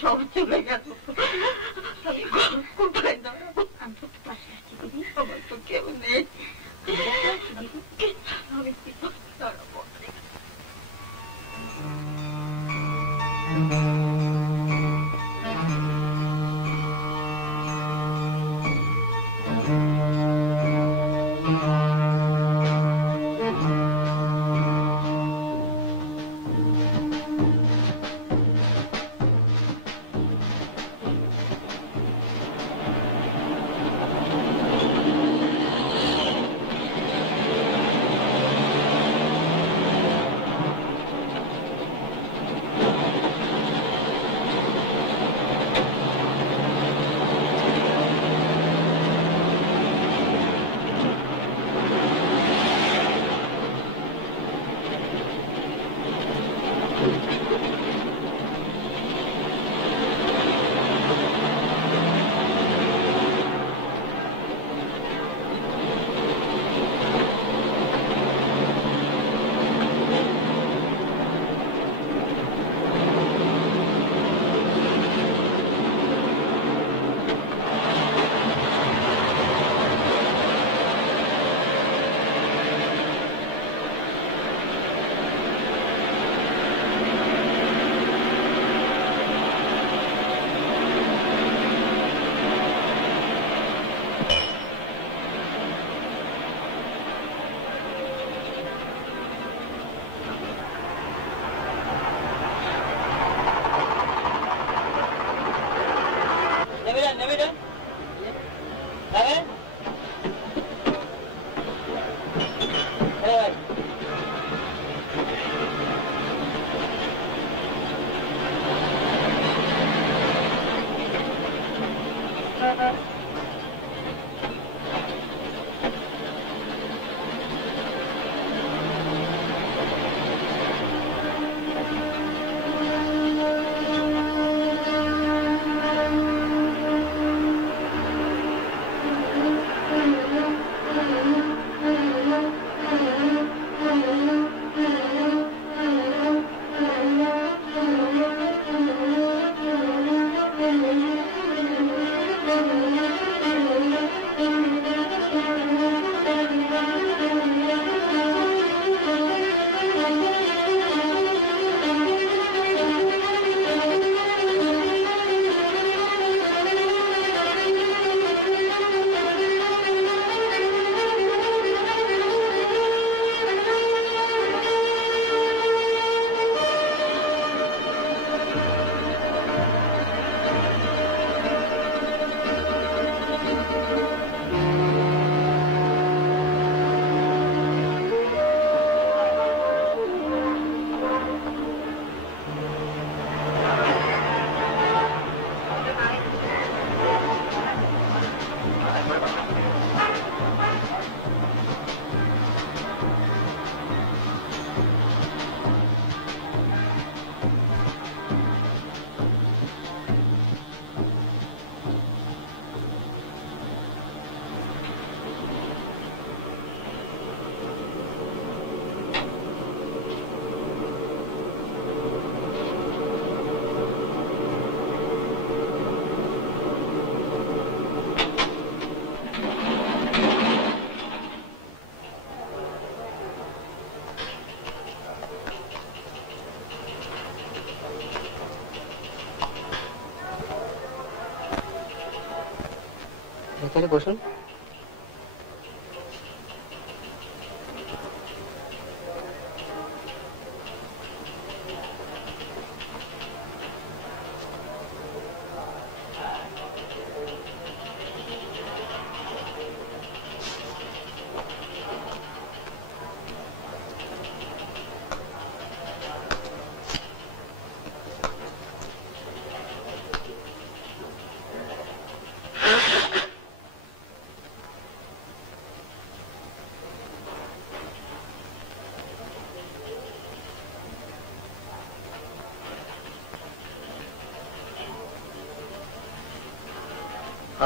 সব চলে গেল, আমি কোথায় দাঁড়াবো? আমার তো কেউ নেই, আমি দাঁড়াবো। ভেতরে বসুন।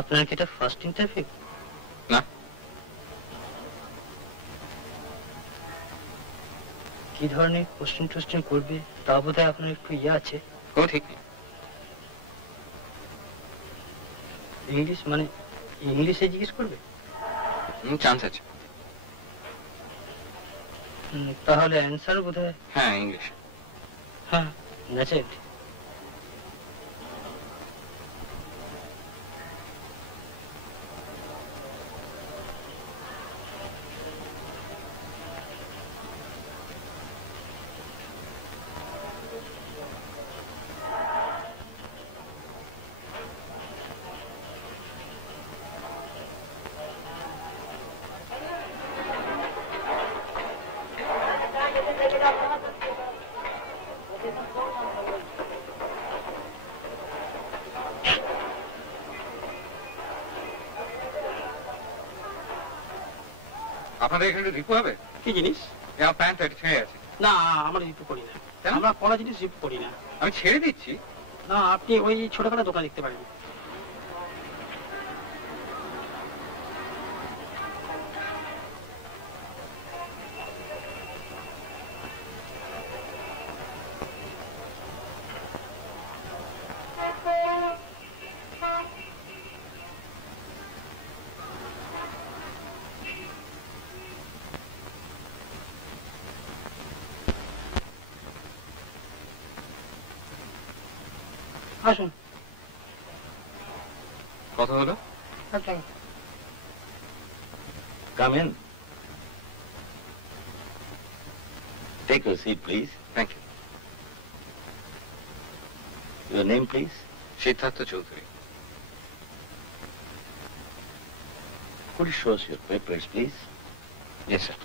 আপনার কি এটা ফার্স্ট ইন্টারভিউ? না। কি ধরনের কোশ্চেন করবে তা বোধহয় আপনার একটু আছে। ও ঠিক নেই। ইংলিশ মানে ইংলিশে জিজ্ঞেস করবে? চান্স আছে। তাহলে অ্যান্সার বোধহয়? হ্যাঁ, ইংলিশ। হ্যাঁ, that's it. আপনাদের এখানে রিপু হবে? কি জিনিস? আমার প্যান্ট ছেড়ে আছে। না, আমরা রিপু করি না। আমরা পড়া জিনিস রিপু করি না। আমি ছেড়ে দিচ্ছি। না, আপনি ওই ছোটখাটো দোকান দেখতে পারেন। আসুন। কথা হলো? Come in. Take your seat, please. Thank you. Your name, please? Siddharth Chowdhury. Could you show us your papers, please? Yes, sir.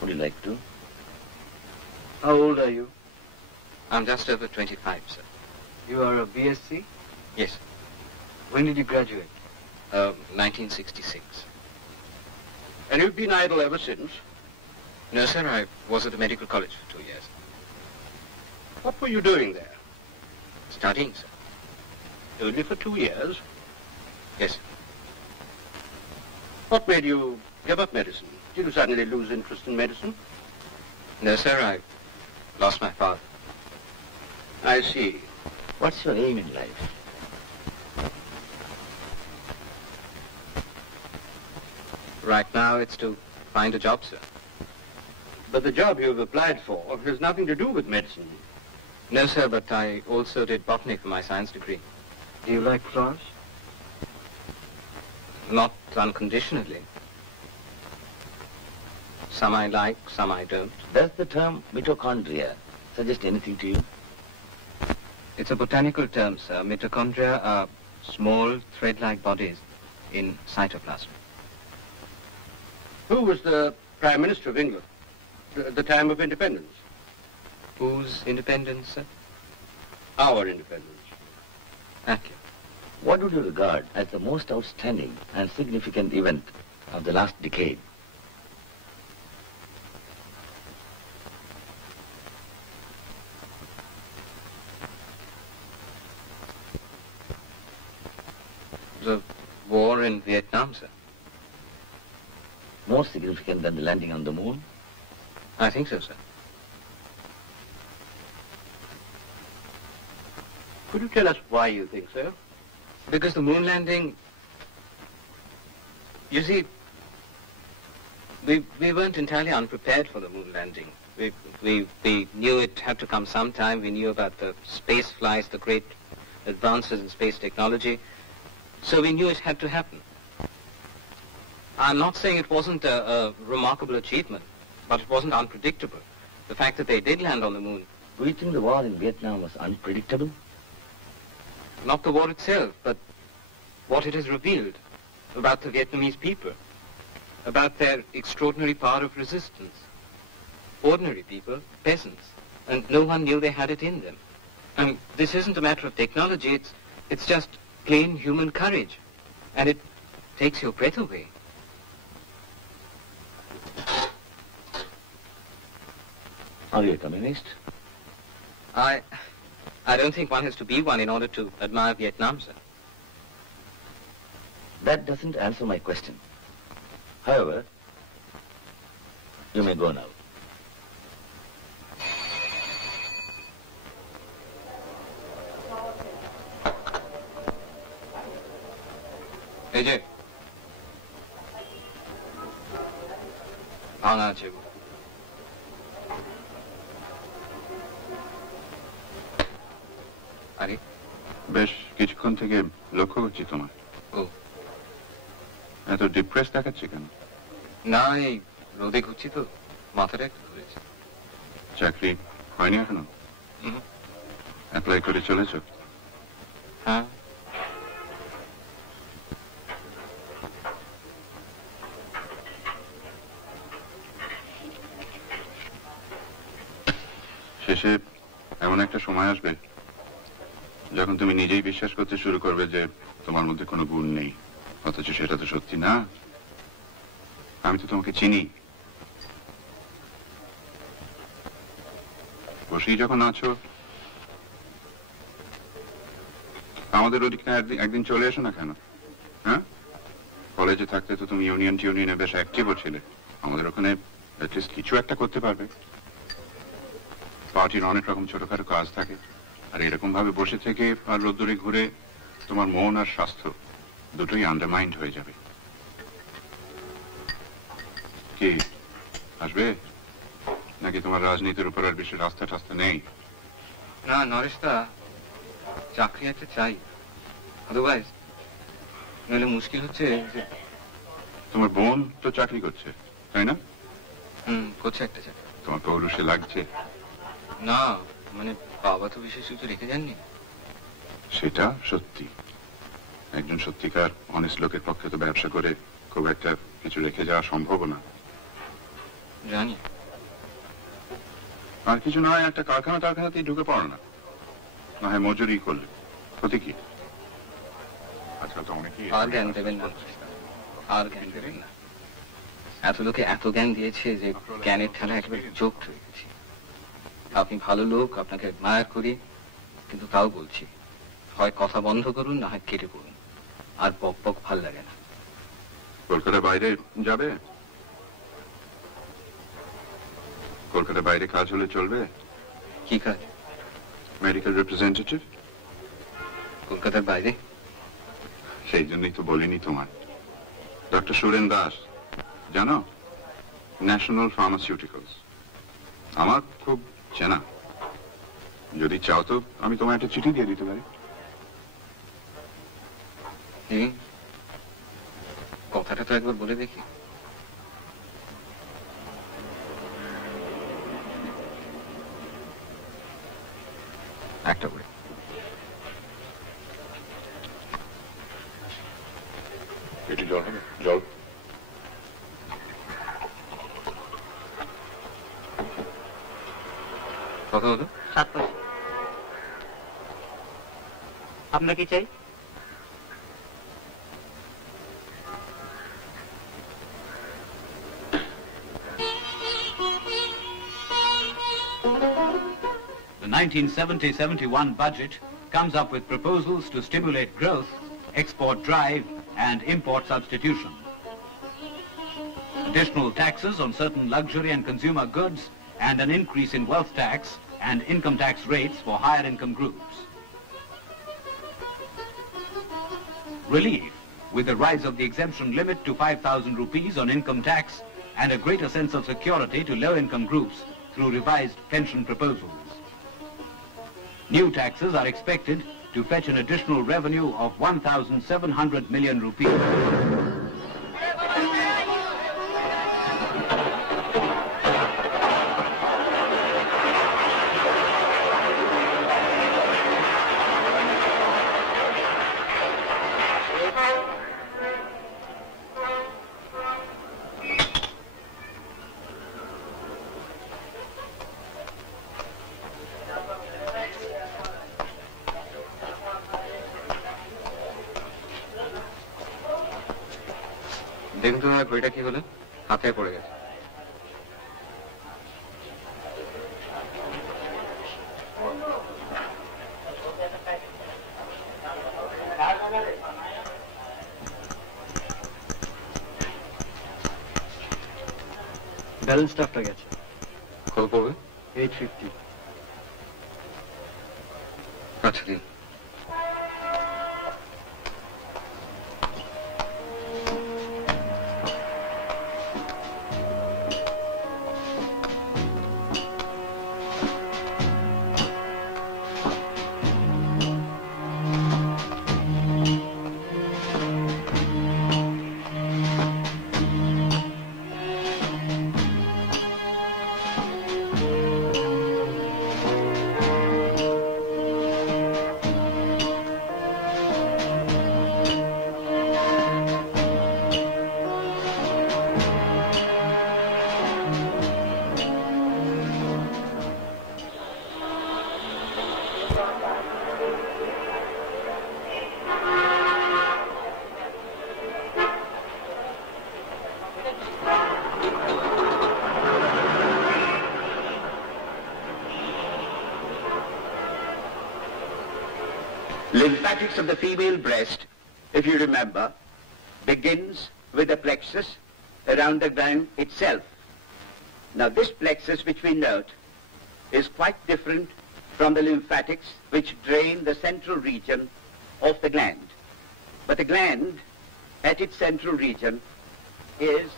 Would you like to? How old are you? I'm just over 25, sir. You are a BSc? Yes, When did you graduate? 1966. And you've been idle ever since? No, sir, I was at the medical college for 2 years. What were you doing there? Studying, sir. Only for 2 years? Yes, sir. What made you give up medicine? Did you suddenly lose interest in medicine? No, sir, I lost my father. I see. What's your aim in life? Right now, it's to find a job, sir. But the job you've applied for has nothing to do with medicine. No, sir, but I also did botany for my science degree. Do you like flowers? Not unconditionally. Some I like, some I don't. Does the term mitochondria suggest anything to you? It's a botanical term, sir. Mitochondria are small, thread-like bodies in cytoplasm. Who was the Prime Minister of England at the time of independence? Whose independence, sir? Our independence. Thank you. What would you regard as the most outstanding and significant event of the last decade? The war in Vietnam, sir. More significant than the landing on the moon? I think so, sir. Could you tell us why you think so? Because the moon landing, you see, we weren't entirely unprepared for the moon landing. We knew it had to come sometime. We knew about the space flights, the great advances in space technology. So we knew it had to happen. I'm not saying it wasn't a remarkable achievement, but it wasn't unpredictable. The fact that they did land on the moon. Do you think the war in Vietnam was unpredictable? Not the war itself, but what it has revealed about the Vietnamese people, about their extraordinary power of resistance. Ordinary people, peasants, and no one knew they had it in them. And this isn't a matter of technology, it's just plain human courage. And it takes your breath away. Are you a communist? I don't think one has to be one in order to admire Vietnam, sir. That doesn't answer my question. However, you may go now. AJ. ভাঙা আছে গো। আরে বেশ কিছুক্ষণ থেকে লক্ষ্য করছি তোমার। ও এত ডিপ্রেস দেখাচ্ছে কেন? না এই রোদে ঘুরছি তো মাথাটা একটু ধরেছে। চাকরি হয়নি এখনো? অ্যাপ্লাই করে চলেছো? হ্যাঁ। শেষে এমন একটা সময় আসবে যখন তুমি নিজেই বিশ্বাস করতে শুরু করবে যে তোমার মধ্যে কোনো গুণ নেই, অথচ সেটা তো সত্যি না। আমি তো তোমাকে চিনি। বসেই যখন আছো, আমাদের ওদিকে একদিন চলে এসো না কেন? হ্যাঁ, কলেজে থাকতে তো তুমি ইউনিয়নে বেশ অ্যাক্টিভও ছিলে। আমাদের ওখানে অ্যাটলিস্ট কিছু একটা করতে পারবে। পার্টির অনেক রকম ছোটখাটো কাজ থাকে, আর এরকম ভাবে বসে থেকে আর রোদ্দুরে ঘুরে তোমার মন আর স্বাস্থ্য দুটোই আন্ডারমাইন্ড হয়ে যাবে। কি আসবে নাকি তোমার রাজনীতির উপর আর বেশি রাস্তা টাস্তা নেই? না নরেশদা, চাকরি একটা চাই, আদারওয়াইজ নইলে মুশকিল হচ্ছে যে। তোমার বোন তো চাকরি করছে, তাই না? করছে একটা চাকরি। তোমার পৌরুষে লাগছে? না মানে বাবা তো বিশেষ কিছু রেখে যাননি। সেটা সত্যি। একজন সত্যিকার অনেস্ট লোকের পক্ষে তো ব্যবসা করে খুব একটা কিছু রেখে যাওয়া সম্ভব না। জানি। আর কিছু না হয় একটা কারখানাতেই ঢুকে পড়ো না, না হয় মজুরি করলে ক্ষতি কি? আজকাল তো অনেকেই। আর জ্ঞান দেবেন না, আর জ্ঞান দেবেন না। এত লোকে এত জ্ঞান দিয়েছে যে জ্ঞানের ঠেলা একেবারে চোখ হয়ে গেছে। আপনি ভালো লোক, আপনাকে মায়া করি, কিন্তু তাও বলছি হয় কথা বন্ধ করুন, না হয় কেটে পড়ুন। আর বক বক ভাল লাগে না। কলকাতার বাইরে যাবে? কলকাতার বাইরে কাজ হলে চলবে। কি কাজ? Medical representative. কলকাতার বাইরে? সেই জন্যই তো বলিনি তোমার। ডক্টর সুরেন দাস জানো? National pharmaceuticals. আমার খুব চেনা। যদি চাও তো আমি তোমায় একটা চিঠি দিয়ে দিতে পারি। কথাটা তো একবার বলে দেখি। একটা করে। এটি জল হবে? জল। কত হলো? 7 পয়সা। আপনার কি চাই? The 1970-71 budget comes up with proposals to stimulate growth, export drive, and import substitution. Additional taxes on certain luxury and consumer goods, and an increase in wealth tax and income tax rates for higher income groups. Relief, with the rise of the exemption limit to 5,000 rupees on income tax and a greater sense of security to low-income groups through revised pension proposals. New taxes are expected to fetch an additional revenue of 1,700 million rupees. দেখুন তো ঘড়িটা কি হলো, হাতে পড়ে গেছে। Balance স্টাফটা গেছে। কত পড়বে? 850। আচ্ছা দিন। Lymphatics of the female breast, if you remember, begins with the plexus around the gland itself. Now this plexus which we note is quite different from the lymphatics which drain the central region of the gland. But the gland at its central region is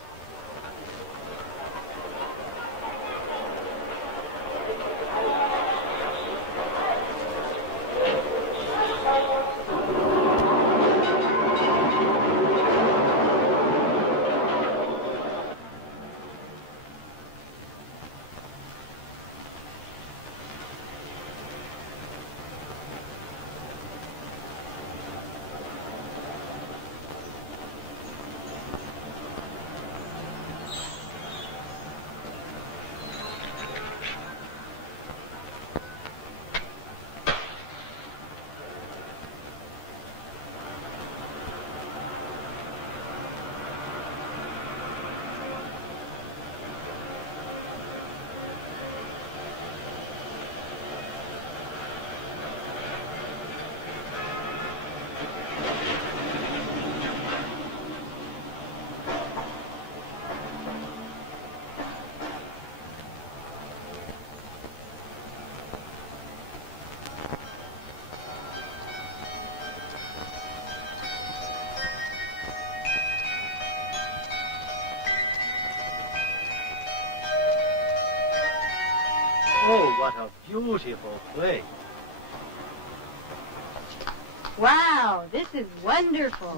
Oh, what a beautiful place. Wow, this is wonderful.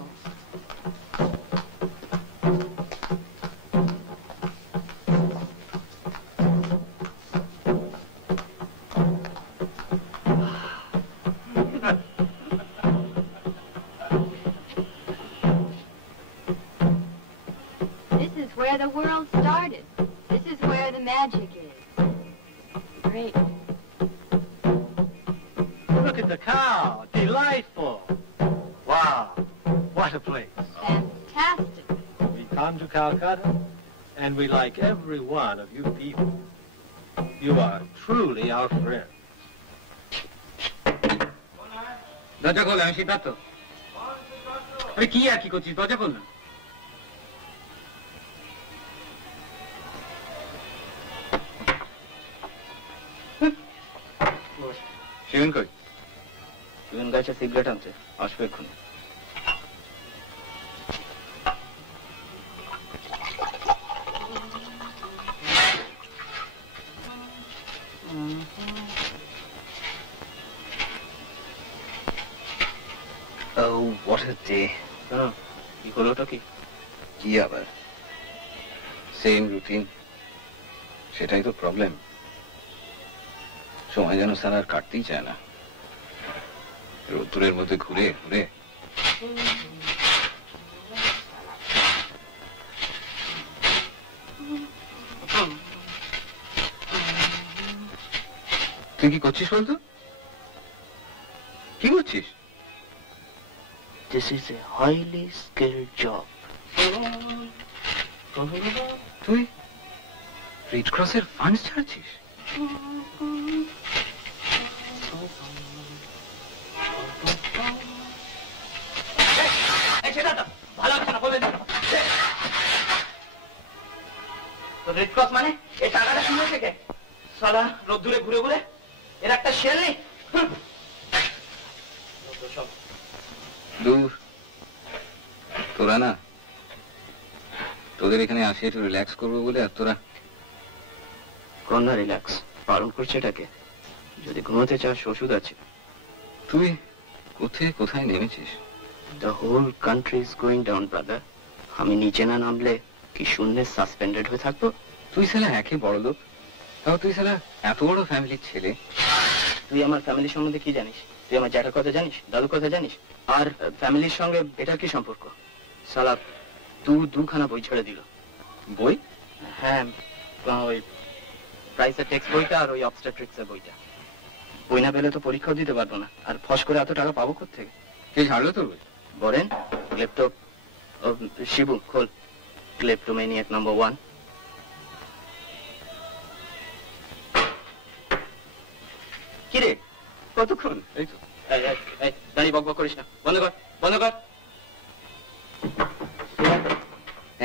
This is where the world started. This is where the magic is. Great. Look at the cow. Delightful. Wow. What a place. Fantastic. We come to Calcutta, and we like every one of you people. You are truly our friends. দরজা খোল, আমি সিদ্ধার্থ। আরে কি আর কি করছিস, দরজা খোল না। শিবেন কই? শিবেন গাছে সিগারেট আনছে, আসবে এক্ষুনি। Oh, what a day. কি হলো ওটা কি? কি আবার? Same routine. সেটাই তো প্রবলেম। সময় যেন স্যার আর কাটতেই চায় না। রোদ্দুরের মধ্যে ঘুরে ঘুরে। তুই কি করছিস বলতো? কি করছিস? This is a highly skilled job. তুই রেড ক্রসের ফান্ড ছাড়ছিস? ভালো আছে না বলে দিন। তো রেড ক্রস মানে এই টাকাটা শুনে থেকে সালা রোদ্দুরে ঘুরে ঘুরে এর একটা শেল নেই। দূর তোরা না, তোদের এখানে আসে একটু রিল্যাক্স করবো বলে, আর তোরা কন্যা রিল্যাক্স পালন করছে এটাকে। যদি ঘুমোতে চাস ওষুধ আছে। তুই কোথায় নেমেছিস? The whole country is going down brother. আমি নিচে না নামলে কি শূন্যে সাসপেন্ডেড হয়ে থাকবো? তুই সালা একে বড় লোক, তাও তুই সালা এত বড় ফ্যামিলির ছেলে। তুই আমার ফ্যামিলির সম্বন্ধে কি জানিস? তুই আমার জ্যাঠার কথা জানিস, দাদুর কথা জানিস? আর ফ্যামিলির সঙ্গে এটার কি সম্পর্ক? সালা দুখানা বই ছেড়ে দিল। বই? হ্যাঁ, ওই প্রাইসের টেক্সট বইটা আর ওই অবস্টেট্রিক্সের বইটা। বই না পেলে তো পরীক্ষাও দিতে পারবো না। আর ফস করে এত টাকা পাবো কোত্থেকে? কে ছাড়লো তোর বই? বলেন ক্লেপ্টো শিবু খোল। Kleptomaniac number 1। কিরে কতক্ষণ? এই তো দাঁড়িয়ে বক বক করিস না, বন্ধ কর বন্ধ কর।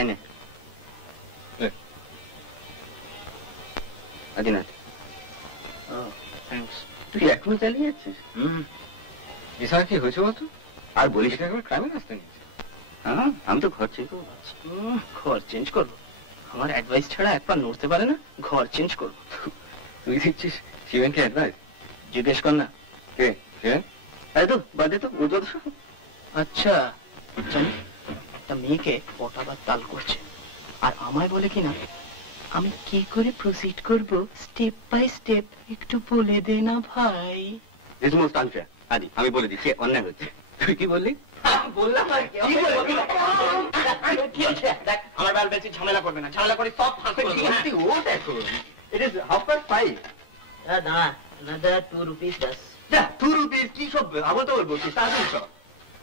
এনে আদিনাথ। থ্যাঙ্কস। তুই এখনো চালিয়ে যাচ্ছিস? এছাড়া কি হয়েছে বলতো? আর বলিস না, একবার ক্রাইমে আসতে নিয়েছে। হ্যাঁ, আমি তো ঘর চেঞ্জ করবো। ঘর চেঞ্জ করবো? আমার অ্যাডভাইস ছাড়া একবার নড়তে পারে না। ঘর চেঞ্জ করবো? তুই দিচ্ছিস শিবেনকে অ্যাডভাইস? জিজ্ঞেস কর না। কে শিবেন? আরে তো বাদে তো ও যত। আচ্ছা জানিস একটা মেয়েকে পটাবার তাল করছে, আর আমায় বলে কিনা আমি কি করে প্রসিড করব স্টেপ বাই স্টেপ একটু বলে দে না ভাই। This most unfair. আদি আমি বলে দিচ্ছি অন্যায় হচ্ছে। তুই কি বললি? বললাম আর কি হচ্ছে? দেখ আমার বাল বেশি ঝামেলা করবে না, ঝামেলা করে সব ফাঁস করে দেবো। ও দেখো, ইট ইজ 5:30। না another 2 rupees বাস। যা 2 রুপিস কি সব আবল তাবল বলছিস? তাড়াতাড়ি সব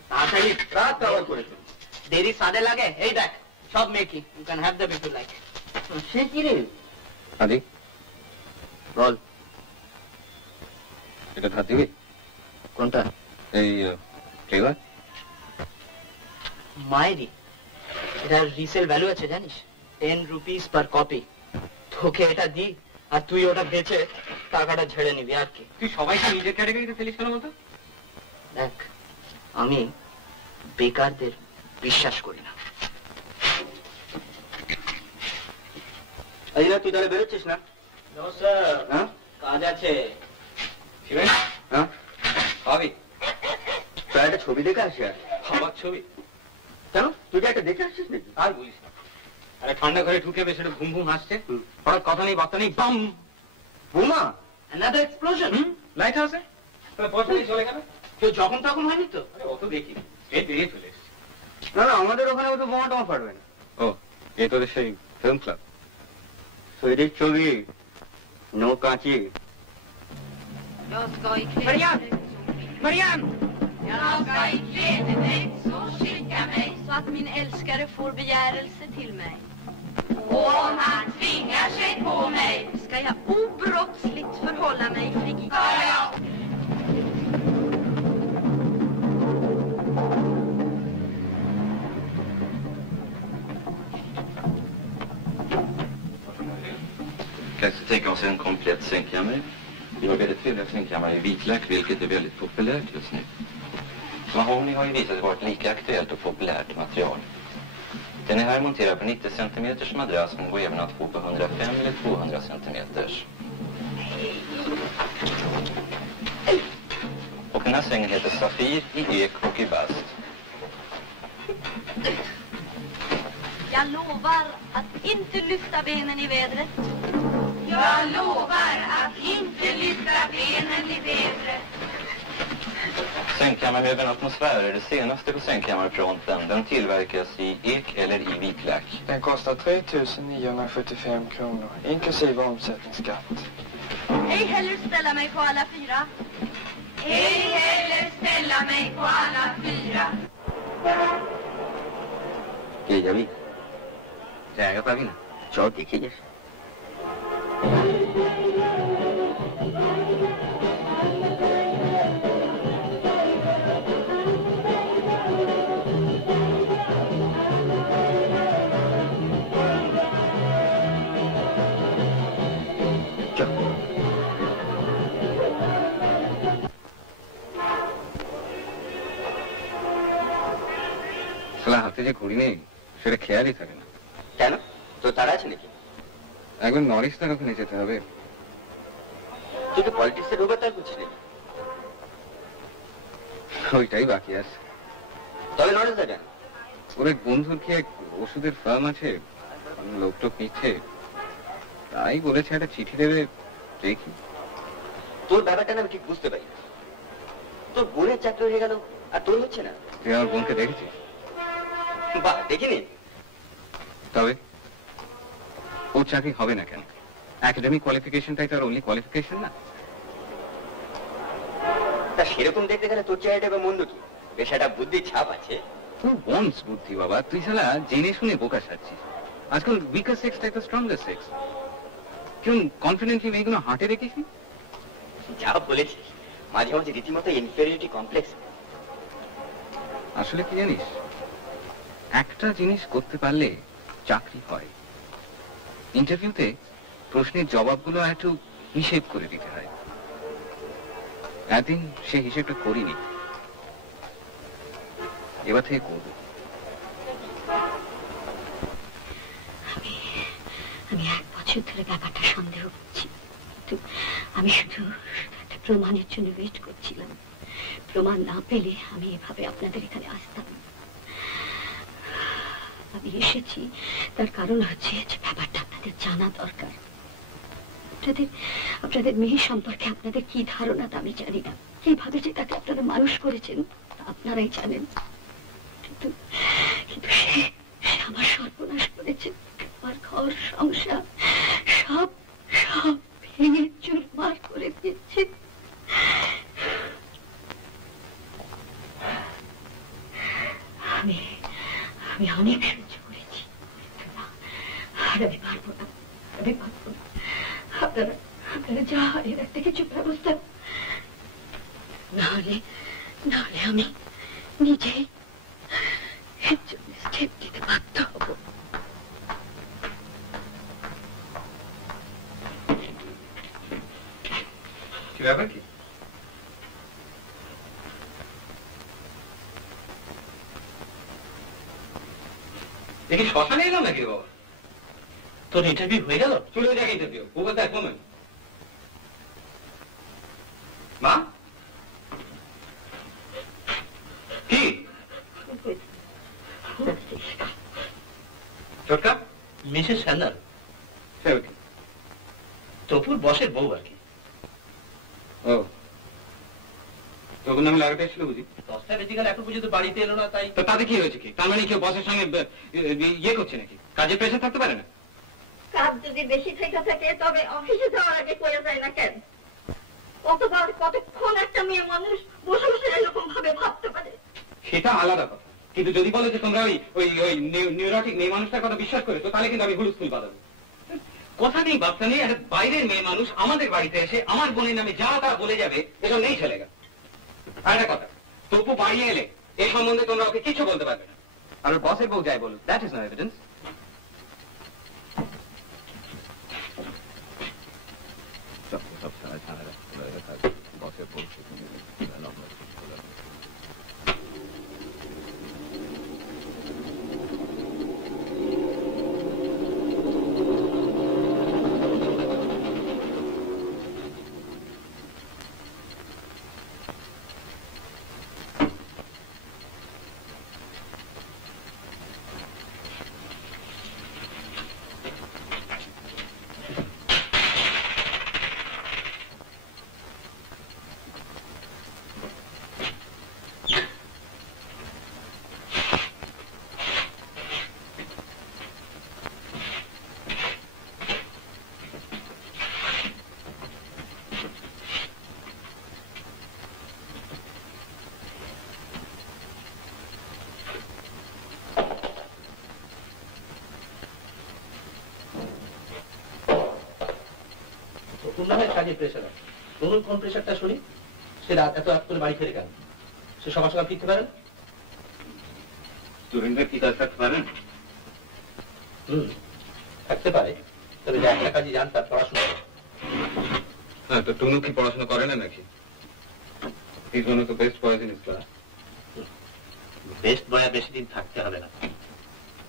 তাড়াতাড়ি রাত কভার করে ফেল। দেরি সাদে লাগে। এই দেখ সব মেকি, you can have the beat you like. সে কি রে? আদি বল। এটা ধার দিবি? কোনটা? এই ফ্লেভার। মায়েরি এটার রিসেল ভ্যালু আছে জানিস? 10 rupees per copy। তোকে এটা দি আর তুই ওটা বেচে টাকাটা ঝেড়ে নিবি আর কি। তুই সবাইকে নিজের ক্যাটাগরিতে ফেলিস কেন বলতো? দেখ আমি বেকারদের বিশ্বাস করি না। আইনা তুই তাহলে বেরোচ্ছিস না? নো স্যার, হ্যাঁ কাজ আছে। শিবেন হ্যাঁ ভাবি তাহলে একটা ছবি দেখে আসি। আর আমার ছবি কেন তুই কি একটা দেখে আসছিস নাকি? আর বলিস না, আরে ঠান্ডা ঘরে ঢুকে বেশ ঘুম ঘুম হাসছে, হঠাৎ কথা নেই বার্তা নেই, বাম বোমা। Another explosion? লাইট হাউসে পয়সা দিয়ে চলে গেল। কেউ যখন তখন হয়নি তো? আরে অত দেখি এই বেরিয়ে চলে এসেছি। না না আমাদের ওখানে তো বোমা টোমা ফাটবে না। ও এই তোদের সেই ফিল্ম ক্লাব? সুইডিশ ছবি, নো কাঁচি। Jag ska i kläder. Marianne! Jag ska i klädedräkt, så skicka mig så att min älskare får begärelse till mig. Och om han tvingar sig på mig ska jag obrottsligt förhålla mig fri. Kanske tänka oss en komplett sängkammare. Vi har väldigt fina sängkammare i vitlack, vilket är väldigt populärt just nu. Mahogny har ju visat sig vara ett lika aktuellt och populärt material. Den är här monterad på 90 cm madrass, men går även att få på 105 eller 200 cm. Och den här sängen heter Safir i ek och i bast. Jag lovar att inte lyfta benen i vädret. Jag lovar att inte lyfta benen i vädret. Sängkammarmöbeln Atmosfär är det senaste på sängkammarfronten. Den tillverkas i ek eller i vitlack. Den kostar 3 975 kronor, inklusive omsättningsskatt. Ej heller ställa mig på alla fyra. Ej heller ställa mig på alla fyra. Gejavi. জায়গা পাবি না? চল দেখে যাস। শালা হাতে যে ঘড়ি নেই সেটা খেয়ালই থাকে না। কেন, তোর তারা আছে নাকি? একবার নরিশ তার ওখানে যেতে হবে। তুই তো পলিটিক্সে ঢোকার তার করছিলি। ওইটাই বাকি আছে। তবে নরিশ দা কেন? ওর এক বন্ধুর কি এক ওষুধের ফার্ম আছে, লোক টোক নিচ্ছে, তাই বলেছে একটা চিঠি দেবে, দেখি। তোর ব্যাপারটা না আমি ঠিক বুঝতে পারি। তোর বোনের চাকরি হয়ে গেল আর তোর হচ্ছে না। তুই আমার বোনকে দেখেছিস? বাহ, দেখিনি। তবে ওর চাকরি হবে না কেন? একাডেমিক কোয়ালিফিকেশনটাই তো আর অনলি কোয়ালিফিকেশন না। তা সেরকম দেখতে গেলে তোর চেহারাটা বা মন্দ কি, বেশ একটা বুদ্ধির ছাপ আছে। তুই বন্স বুদ্ধি বাবা, তুই শালা জেনে শুনে বোকা সাজছিস। আজকাল উইকার সেক্সটাই তো স্ট্রঙ্গার সেক্স। কেউ কনফিডেন্টলি মেয়েগুলো হাঁটে রেখেছি? যা বলেছিস, মাঝে মাঝে রীতিমতো ইনফেরিয়রিটি কমপ্লেক্স। আসলে কি জানিস, একটা জিনিস করতে পারলে চাকরি হয়। ইন্টারভিউতে প্রশ্নের জবাবগুলো একটু হিসেব করে দিতে হয়। একদিন সে হিসেবটা করিনি, এবার থেকে করব। আমি 1 বছর ধরে ব্যাপারটা সন্দেহ করছি, কিন্তু আমি শুধু একটা প্রমাণের জন্য ওয়েট করছিলাম। প্রমাণ না পেলে আমি এভাবে আপনাদের এখানে আসতাম না। আমি এসেছি তার কারণ হচ্ছে যে ব্যাপারটা আপনাদের জানা দরকার। আপনাদের মেয়ে সম্পর্কে আপনাদের কি ধারণা তা আমি জানি না। কিভাবে যে তাকে আপনারা মানুষ করেছেন তা আপনারাই জানেন। কিন্তু সে আমার সর্বনাশ করেছে। আমার ঘর সংসার সব সব ভেঙে চুরমার করে দিচ্ছে। আমি অনেক সহ্য করেছি, আর আমি পারবো না, আমি পারবো না। আপনারা যা এর একটা কিছু ব্যবস্থা, নাহলে আমি নিজেই এর জন্য স্টেপ নিতে বাধ্য হব। কি ব্যাপার কি? দেখি শ্মশানে এলাম নাকি বাবা? তোর ইন্টারভিউ হয়ে গেল? চলে যাক ইন্টারভিউ। Over that moment. মা কি ছোটকা? মিসেস স্যান্ডাল, তপুর বসের বউ আর কি। ও, তখন আমি লাগাতে এসেছিল বুঝি? 10টা বেজে গেল, এখন পর্যন্ত বাড়িতে এলো না। তাই তো তাতে কি হয়েছে কি? তার মানে কেউ বসের সঙ্গে ইয়ে করছে নাকি? কাজের প্রেশার থাকতে পারে না? কাজ যদি বেশি থেকে থাকে তবে অফিসে যাওয়ার আগে করে যায় না কেন? কতবার কতক্ষণ একটা মেয়ে মানুষ বসে বসে এরকম ভাবে ভাবতে পারে? সেটা আলাদা কথা, কিন্তু যদি বলো যে তোমরা ওই নিউরোটিক মেয়ে মানুষটার কথা বিশ্বাস করেছো, তাহলে কিন্তু আমি হুলস্থুল বাঁধাবো। কথা নেই বার্তা নেই, একটা বাইরের মেয়ে মানুষ আমাদের বাড়িতে এসে আমার বোনের নামে যা তা বলে যাবে, এসব নেই ছেলেগা। আর একটা কথা, তপু বাড়ি এলে এই সম্বন্ধে তোমরা ওকে কিছু বলতে পারবে না। আর বসের বউ যাই বলুন, দ্যাট ইজ নো এভিডেন্স। বসের বউ না হয় কাজের প্রেশার আছে, তনুর কোন প্রেশারটা শুনি? সে রাত এত রাত করে বাড়ি ফেরে কেন? সে সকাল সকাল ফিরতে পারেন? সুরেন্দ্র কি কাজ থাকতে পারেন? থাকতে পারে, তবে যে একটা কাজই জান তার পড়াশোনা। হ্যাঁ, তো টুনু কি পড়াশোনা করে না নাকি? He's one of the best boys in his class. Best boy বেশি দিন থাকতে হবে না।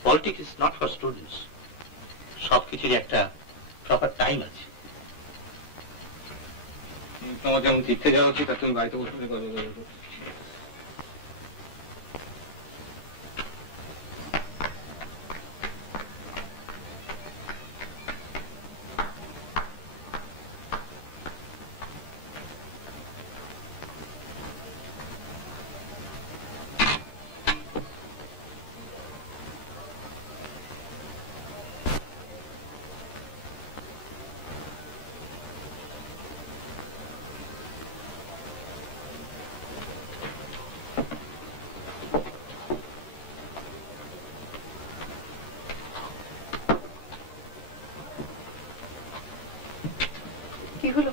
Politics is not for students. সবকিছুরই একটা প্রপার টাইম আছে। তোমার যেমন শিখতে যাওয়া উচিত, আর তুমি বাড়িতে বসে কথা বলবো। কি হলো?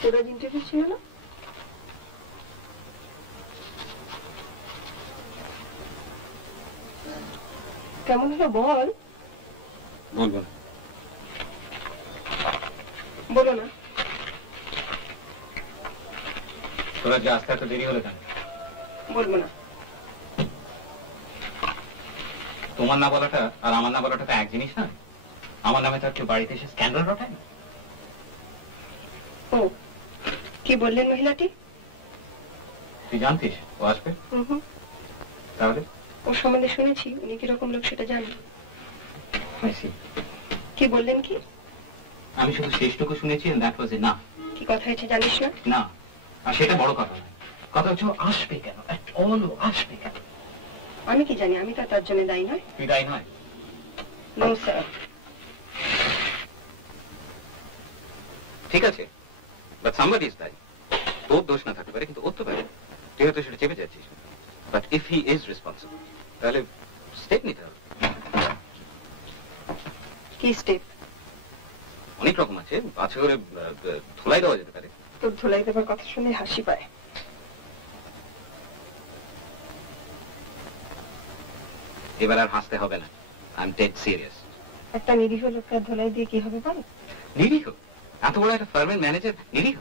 তোরা ইন্টারভিউ ছিল না? কেমন হলো বল? বলবো না। বলো না। তোরা যে আসতে এত দেরি হলো কেন? বলবো না। তোমার না বলাটা আর আমার না বলাটা তো এক জিনিস না। আমার নামে তো কেউ বাড়িতে এসে স্ক্যান্ডাল রটায় না। ও কি বললেন মহিলাটি? তুই জানতিস ও আসবে? তাহলে ওর সম্বন্ধে শুনেছি, উনি কিরকম লোক সেটা জানি। কি বললেন কি? আমি শুধু শেষটুকু শুনেছি, and that was enough. কি কথা হয়েছে জানিস না? না, আর সেটা বড় কথা নয়। কথা হচ্ছে আসবে কেন, আসবে কেন? আমি কি জানি? আমি তো তার জন্য দায়ী নয়। তুই দায়ী নয়? No sir. ঠিক আছে, বাট সামবডি ইজ দায়ী। তোর দোষ না থাকতে পারে, কিন্তু ওর তো পারে। তুই হয়তো সেটা চেপে যাচ্ছিস, but if he is responsible তাহলে স্টেপ নিতে হবে। কি স্টেপ? অনেক রকম আছে, আছে করে ধোলাই দেওয়া যেতে পারে। তোর ধোলাই দেবার কথা শুনে হাসি পায়। এবার আর হাসতে হবে না, আই এম ডেড সিরিয়াস। একটা নিরীহ লোককে ধোলাই দিয়ে কি হবে বল? নিরীহ? এত বড় একটা ফার্মের ম্যানেজার নিরীহ?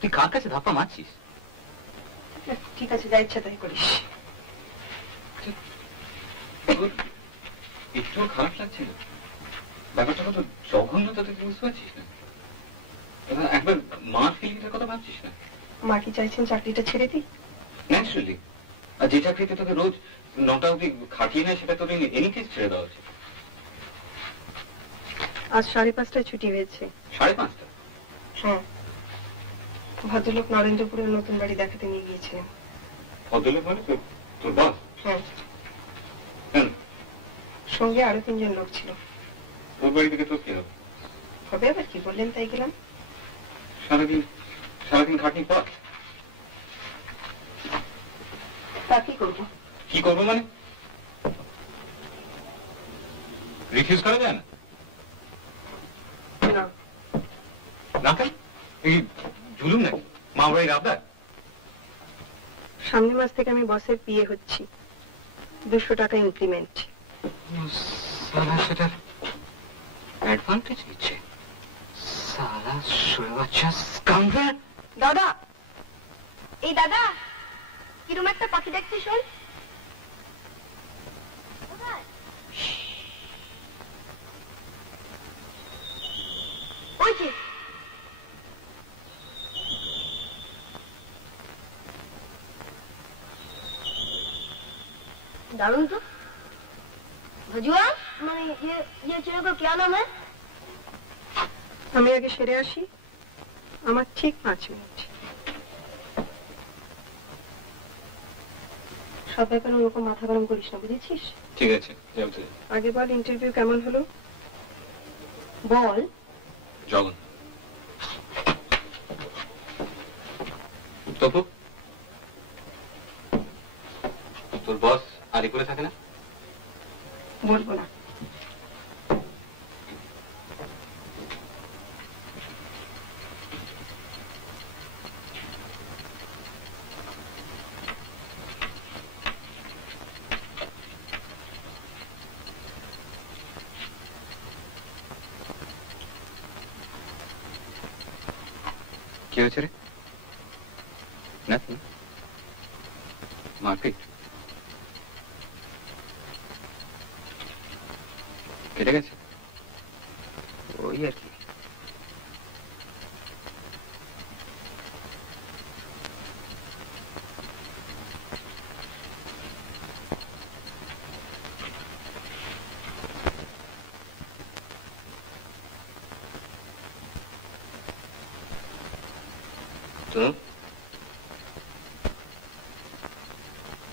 তুই কার কাছে ধাপ্পা মারছিস? ঠিক আছে, যা ইচ্ছা তাই করিস। একটু খারাপ লাগছিল ব্যাপারটা, কত জঘন্য তো তুই বুঝতে পারছিস না? একবার মার ফিলিংটার কথা ভাবছিস না? মা কি চাইছেন চাকরিটা ছেড়ে দিই? ন্যাচুরালি। আর যে চাকরিতে তোকে রোজ 9টা অবধি খাটিয়ে নেয়, সেটা তোর এনি কেস ছেড়ে দেওয়া উচিত। আজ 5:30টায় ছুটি হয়েছে। 5:30? হ্যাঁ, ভদ্রলোক নরেন্দ্রপুরের নতুন বাড়ি দেখাতে নিয়ে গিয়েছিলেন। ভদ্রলোক মানে তোর বস? হ্যাঁ। কেন? সঙ্গে আরো 3 জন লোক ছিল। ওর বাড়ি থেকে তোর কি হবে? হবে আবার কি, বললেন তাই গেলাম। সারাদিন খাটনি পর তা কি করবো? কি করবো মানে? রিফিউজ করা যায় না? না কেন? এই জুলুম নাকি? মা বাড়ির আবদার? সামনের মাস থেকে আমি বসের পিএ হচ্ছি। 200 টাকা ইনক্রিমেন্ট। সালা সেটার অ্যাডভান্টেজ নিচ্ছে। সালা শুয়ে বাচ্চা স্কাউন্ডার। দাদা, এই দাদা, কিরম একটা পাখি দেখছি শোন। ওই যে दारुण तो भजुआ মানে ये चेहरे को क्या नाम है? আমি আগে সেরে আসি, আমার ঠিক 5 মিনিট। সব ব্যাপারে ওরকম মাথা গরম করিস না, বুঝেছিস? ঠিক আছে, আগে বল ইন্টারভিউ কেমন হলো? বল। জগন। তপু, তোর বস আলিপুরে থাকে না? বলবো না। কি হয়েছে রে? Nothing. মারপিট কেটে গেছে? ওই আর কি।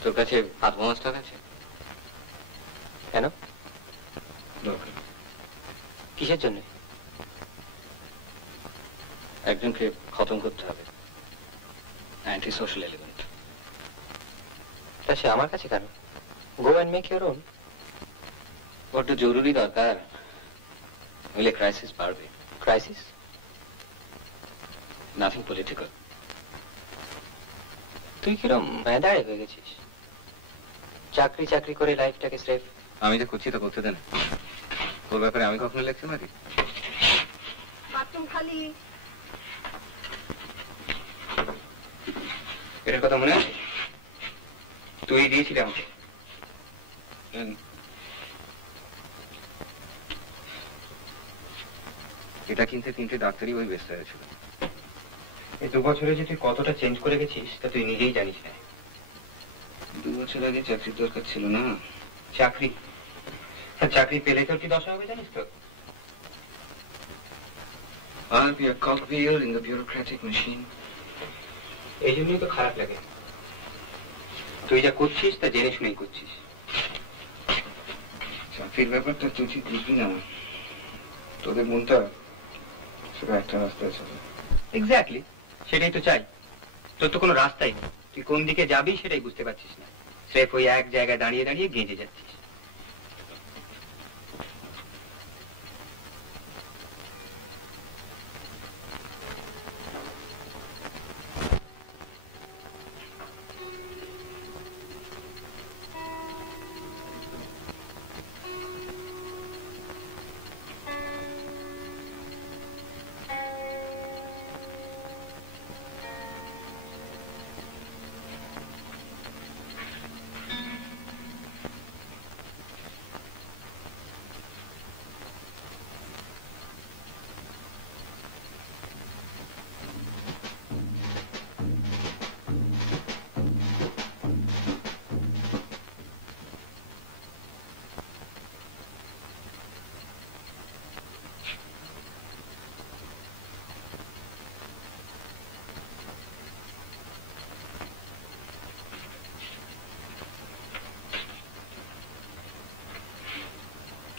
তোর কাছে হাত বোমাস টাকা আছে? কেন? দরকার। কিসের জন্য? একজনকে খতম করতে হবে, অ্যান্টি সোশ্যাল এলিমেন্ট। তা সে আমার কাছে কেন? Go and make your own. বড্ড জরুরি দরকার, নইলে ক্রাইসিস বাড়বে। ক্রাইসিস? Nothing political. তুই কিরম মেদাড়ে হয়ে গেছিস? চাকরি চাকরি করে লাইফটাকে স্রেফ। আমি যা করছি তা করতে দেন। তোর ব্যাপারে আমি কখনো লেকচার মারি? বাথরুম খালি। এটার কথা মনে আছে? তুই দিয়েছিলি আমাকে। এটা কিনতে কিনতে ডাক্তারি বই ব্যস্ত হয়েছিল। এই 2 বছরে যে তুই কতটা চেঞ্জ করে গেছিস তা তুই নিজেই জানিস না। 2 বছর আগে চাকরির দরকার ছিল না। চাকরি? চাকরি পেলে তোর কি দশা হবে জানিস তো? I'll be a cogwheel in the bureaucratic machine. এই জন্যই তো খারাপ লাগে। তুই যা করছিস তা জেনে শুনেই করছিস। চাকরির ব্যাপারটা তুই ঠিক বুঝবি না। তোদের মনটা সেটা একটা রাস্তায় চলে। এক্স্যাক্টলি, সেটাই তো চাই। তোর তো কোনো রাস্তাই নেই, তুই কোন দিকে যাবি সেটাই বুঝতে পারছিস না। স্রেফ ওই এক জায়গায় দাঁড়িয়ে দাঁড়িয়ে গেঁজে যাচ্ছিস।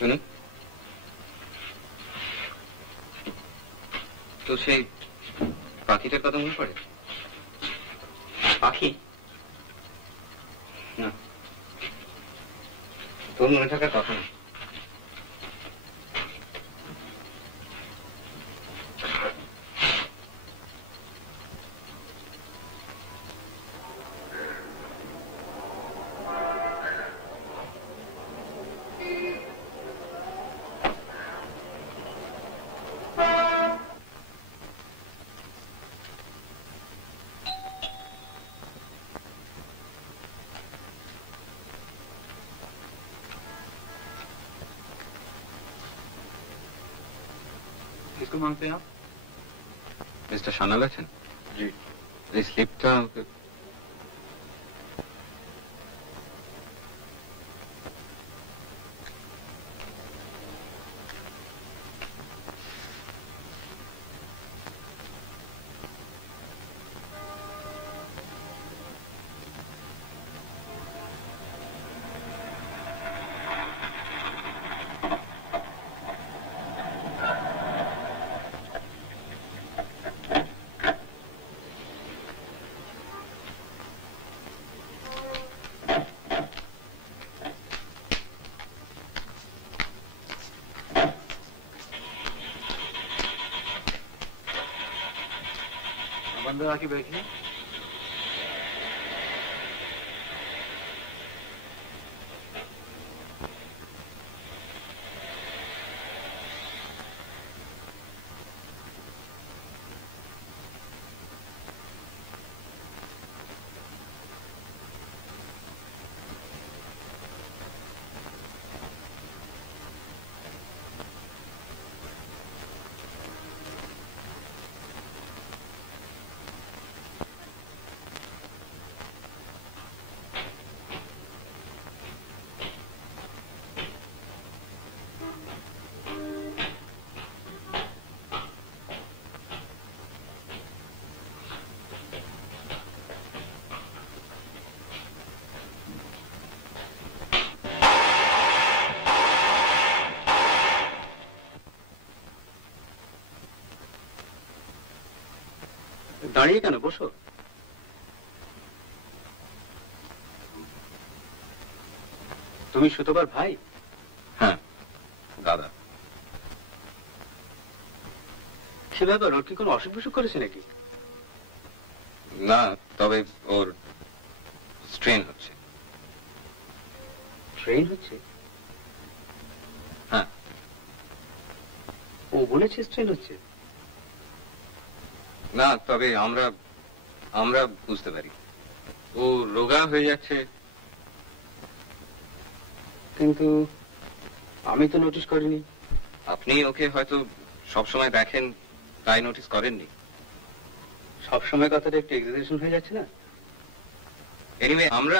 শুনি তো সেই পাখিটার কথা মনে পড়ে? পাখি? না, তোর মনে থাকার কথা না। किसको मांगते हैं आप? मिस्टर शानल আছেন? জি। এই স্লিপটা अंदर आके बैठिए। দাঁড়িয়ে কেন, বসো। তুমি সুতোবার ভাই? হ্যাঁ, দাদা। কি ব্যাপার, ওর কি কোনো অসুখ বিসুখ করেছে নাকি? না, তবে ওর স্ট্রেন হচ্ছে। ট্রেন হচ্ছে? হ্যাঁ। ও বলেছে স্ট্রেন হচ্ছে? না, তবে আমরা বুঝতে পারি ও রোগা হয়ে যাচ্ছে। কিন্তু আমি তো নোটিস করিনি। আপনি ওকে হয়তো সবসময় দেখেন, তাই নোটিস করেননি। সবসময় কথাটা একটু এক্সাজারেশন হয়ে যাচ্ছে না? এনিওয়ে, আমরা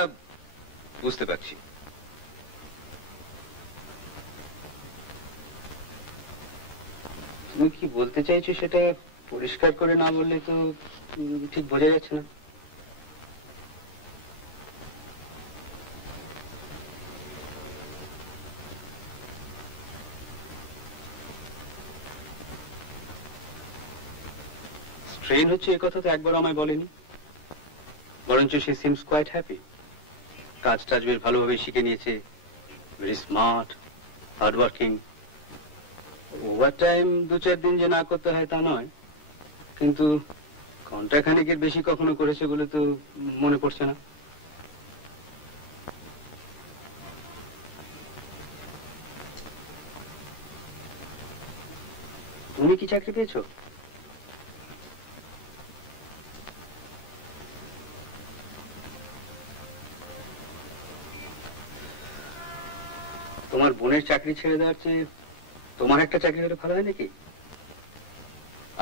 বুঝতে পারছি। তুমি কি বলতে চাইছো সেটা পরিষ্কার করে না বললে তো ঠিক বোঝা যাচ্ছে না। স্ট্রেন হচ্ছে এ কথা তো একবার আমায় বলেনি, বরঞ্চ সে সিমস কোয়াইট হ্যাপি। কাজ টাজ বেশ ভালোভাবে শিখে নিয়েছে, very smart, hard working. Over time 2-4 দিন যে না করতে হয় তা নয়, কিন্তু ঘন্টা খানিকের বেশি কখনো করেছে বলে তো মনে পড়ছে না। তুমি কি চাকরি পেয়েছো? তোমার বোনের চাকরি ছেড়ে দেওয়ার চেয়ে তোমার একটা চাকরি হলে ভালো হয় নাকি?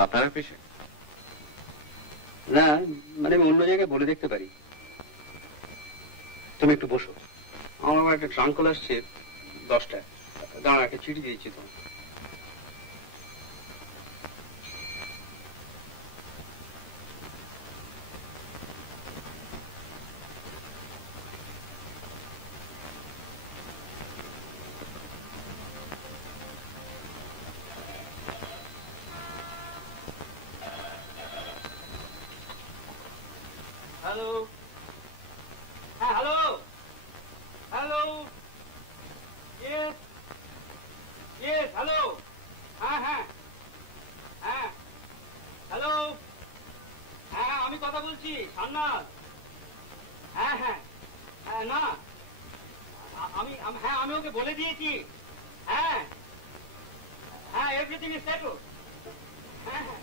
আপনার অফিসে? না, মানে আমি অন্য জায়গায় বলে দেখতে পারি। তুমি একটু বসো, আমার আবার একটা ট্রাঙ্ক কল আসছে 10টায়। দাঁড়া, একটা চিঠি দিয়েছি তোমার। হ্যালো, হ্যাঁ hello, hello, yes yes, hello, হ্যাঁ হ্যাঁ হ্যাঁ, হ্যালো, হ্যাঁ আমি কথা বলছি সান্নাথ। হ্যাঁ হ্যাঁ হ্যাঁ, না হ্যাঁ আমি ওকে বলে দিয়েছি। হ্যাঁ হ্যাঁ, এভরিথিং ইজ সেটলড। হ্যাঁ হ্যাঁ।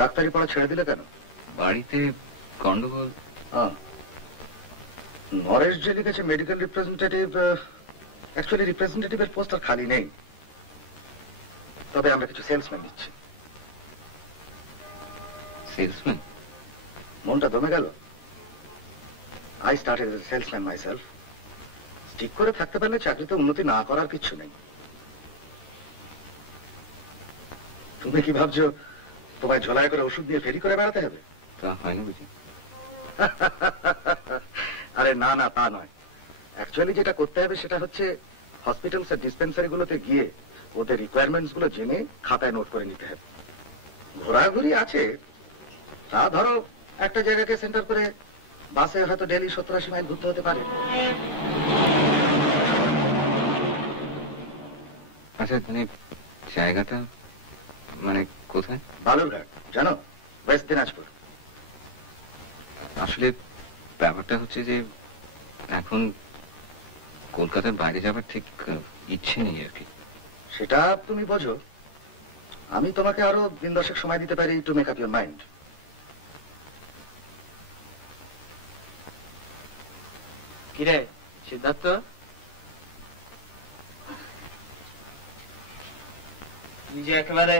ডাক্তারি পড়া ছেড়ে দিলে কেন? বাড়িতে গন্ডগোল। নরেশ যে লিখেছে মেডিকেল রিপ্রেজেন্টেটিভ, অ্যাকচুয়ালি রিপ্রেজেন্টেটিভের পোস্ট আর খালি নেই, তবে আমরা কিছু সেলসম্যান দিচ্ছি। সেলসম্যান? মনটা দমে গেল। I started as a salesman myself. ঠিক করে থাকতে পারলে চাকরিতে উন্নতি না করার কিছু নেই। তুমি কি ভাবছো তোমায় ঝোলায় করে ওষুধ দিয়ে ফেরি করে বেড়াতে হবে? তা হয় না বুঝি? আরে না না, তা নয়। অ্যাকচুয়ালি যেটা করতে হবে সেটা হচ্ছে হসপিটালস আর ডিসপেন্সারি গুলোতে গিয়ে ওদের রিকোয়ারমেন্টস গুলো জেনে খাতায় নোট করে নিতে হবে। ঘোরাঘুরি আছে, তা ধরো একটা জায়গাকে সেন্টার করে বাসে হয়তো ডেলি 70-80 মাইল ঘুরতে হতে পারে। আচ্ছা, মানে জায়গাটা মানে কোথায়? বালুরঘাট, জানো, ওয়েস্ট দিনাজপুর। আসলে ব্যাপারটা হচ্ছে যে এখন কলকাতার বাইরে যাবার ঠিক ইচ্ছে নেই আর কি। সেটা তুমি বোঝো, আমি তোমাকে আরো দিন-10 সময় দিতে পারি to make up your mind. কিরে সিদ্ধার্থ, তুই যে একেবারে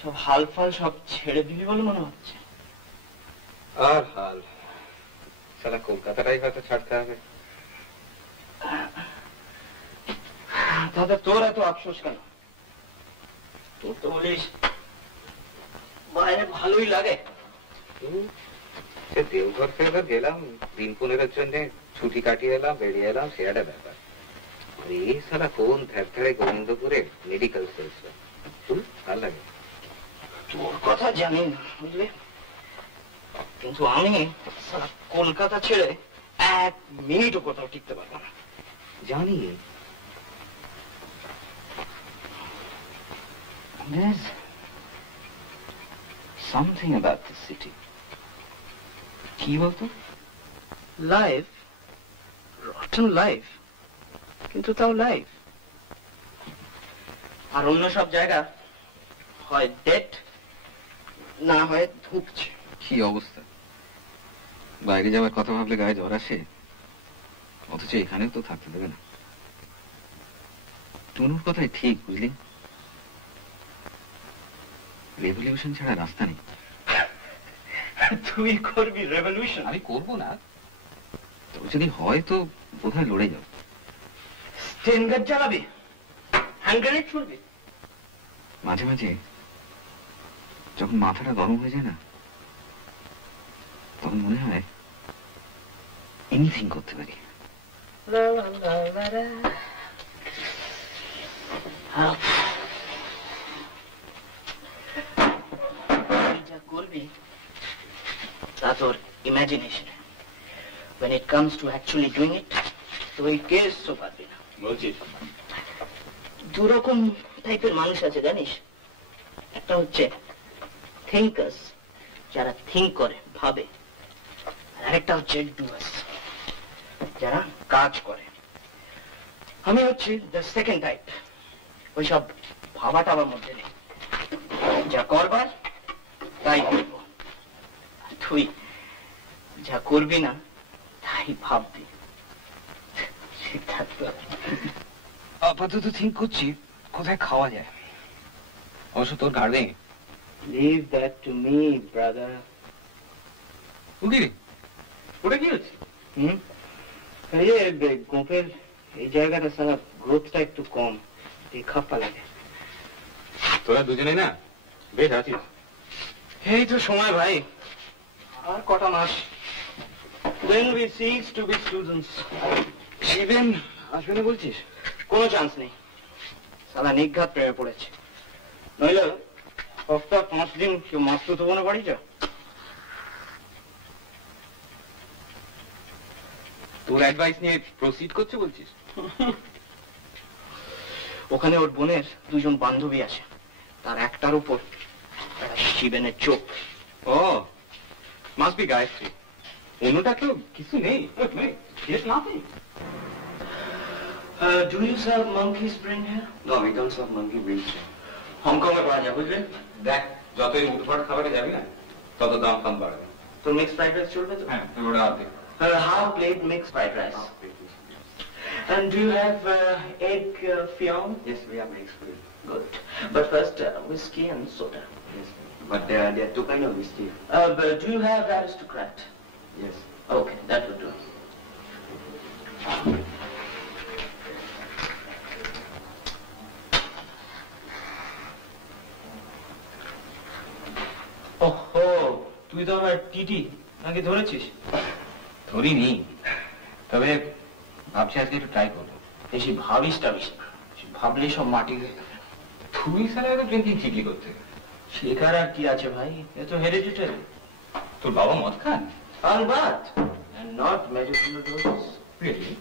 সব হাল ফাল সব ছেড়ে দিবি বলে মনে হচ্ছে। আর হাল সালা কলকাতাটাই হয়তো ছাড়তে হবে। দাদা, তোর এত আফসোস কেন? তোর তো বলিস বাইরে ভালোই লাগে। সে দেওঘর ফেরঘর গেলাম, দিন 15 জন্য ছুটি কাটিয়ে এলাম, বেরিয়ে এলাম, সে একটা ব্যাপার। এই সালা কোন ধ্যারে গোবিন্দপুরে মেডিকেল সেলস ভাল লাগে। তোর কথা জানি না বুঝলি, কিন্তু আমি সারা কলকাতা ছেড়ে 1 মিনিটও কোথাও টিকতে পারবো না। জানি There's something about the city. কি বলতো? লাইফ, রটন লাইফ, কিন্তু তাও লাইফ। আর অন্য সব জায়গা হয় ডেট, না হয় ধুকছে। কি অবস্থা! বাইরে যাওয়ার কথা ভাবলে গায়ে জ্বর আসে, অথচ এখানেও তো থাকতে দেবে না। টুনুর কথাই ঠিক বুঝলি, রেভলিউশন ছাড়া রাস্তা নেই। তুই করবি রেভলিউশন? আমি করবো না, তবে যদি হয় তো বোধহয় লড়ে যাও। স্টেন গার্ড চালাবি? হ্যান্ড গ্রেনেড ছুড়বি? মাঝে মাঝে যখন মাথাটা গরম হয়ে যায় না, তখন মনে হয় এনিথিং করতে পারি। যা করবি তা তোর imagination, when it comes to actually doing it তুই কেসও পারবি না। বলছিস? 2 রকম টাইপের মানুষ আছে জানিস। একটা হচ্ছে থিঙ্কার্স, যারা থিঙ্ক করে, ভাবে। আর একটা হচ্ছে ডুয়ার্স, যারা কাজ করে। আমি হচ্ছি দ্য সেকেন্ড টাইপ। ওইসব ভাবাটা আমার মধ্যে নেই, যা করবার তাই করবো। তুই যা করবি না তাই ভাববি। আপাতত থিঙ্ক করছি কোথায় খাওয়া যায়। অবশ্য তোর ঘাড় ভেঙে। Leave that to me, brother. উকি ওটা কি হচ্ছে? এই যে গোপের এই জায়গাটা সারা গ্রোথটা একটু কম, এই খাপ্পা লাগে। তোরা দুজনে না বেশ আছিস। এই তো সময় ভাই, আর কটা মাস। Then we cease to be students. Shiben আসবে না বলছিস? কোনো চান্স নেই, সালা নিঘাত প্রেমে পড়েছে। নইলে সপ্তাহ 5 দিন কেউ মাস্তুত হবো না বাড়ি যা। তোর অ্যাডভাইস নিয়ে প্রসিড করছে বলছিস? ওখানে ওর বোনের 2 জন বান্ধবী আছে, তার একটার উপর শিবেনের চোখ। ও মাস্ট বি গায়ত্রী, অন্যটা তো কিছু নেই। Do you serve monkey's brain here? No, we don't serve monkey brain. হংকংয়ে পাওয়া যায় বুঝলে। দেখ, যতই উদ্ভট খাবারে যাবি না তত দাম ফাম বাড়বে। তোর মিক্স ফ্রাইড রাইস চলবে তো? হ্যাঁ, ওটা অর্ধেক। Half plate mixed fried rice. And do you have egg fion? Yes, we have eggs for you. Good. But first, whiskey and soda. Yes, but there are 2 kinds of whiskey. But do you have aristocrat? Yes. Okay, that would do. Oh, তুই তো আবার TT নাকি ধরেছিস? ধরিনি, তবে ভাবছি আজকে একটু try করবো। বেশি ভাবিস টাবিস না, ভাবলে সব মাটি হয়ে যাবে। তুই স্যার তো ড্রিঙ্কিং ঠিকই করতে। শেখার আর কি আছে ভাই, এ তো হেরিডিটারি। তোর বাবা মদ খান? আলবাত, নট মেডিসিনাল ডোজ। রিয়েলি?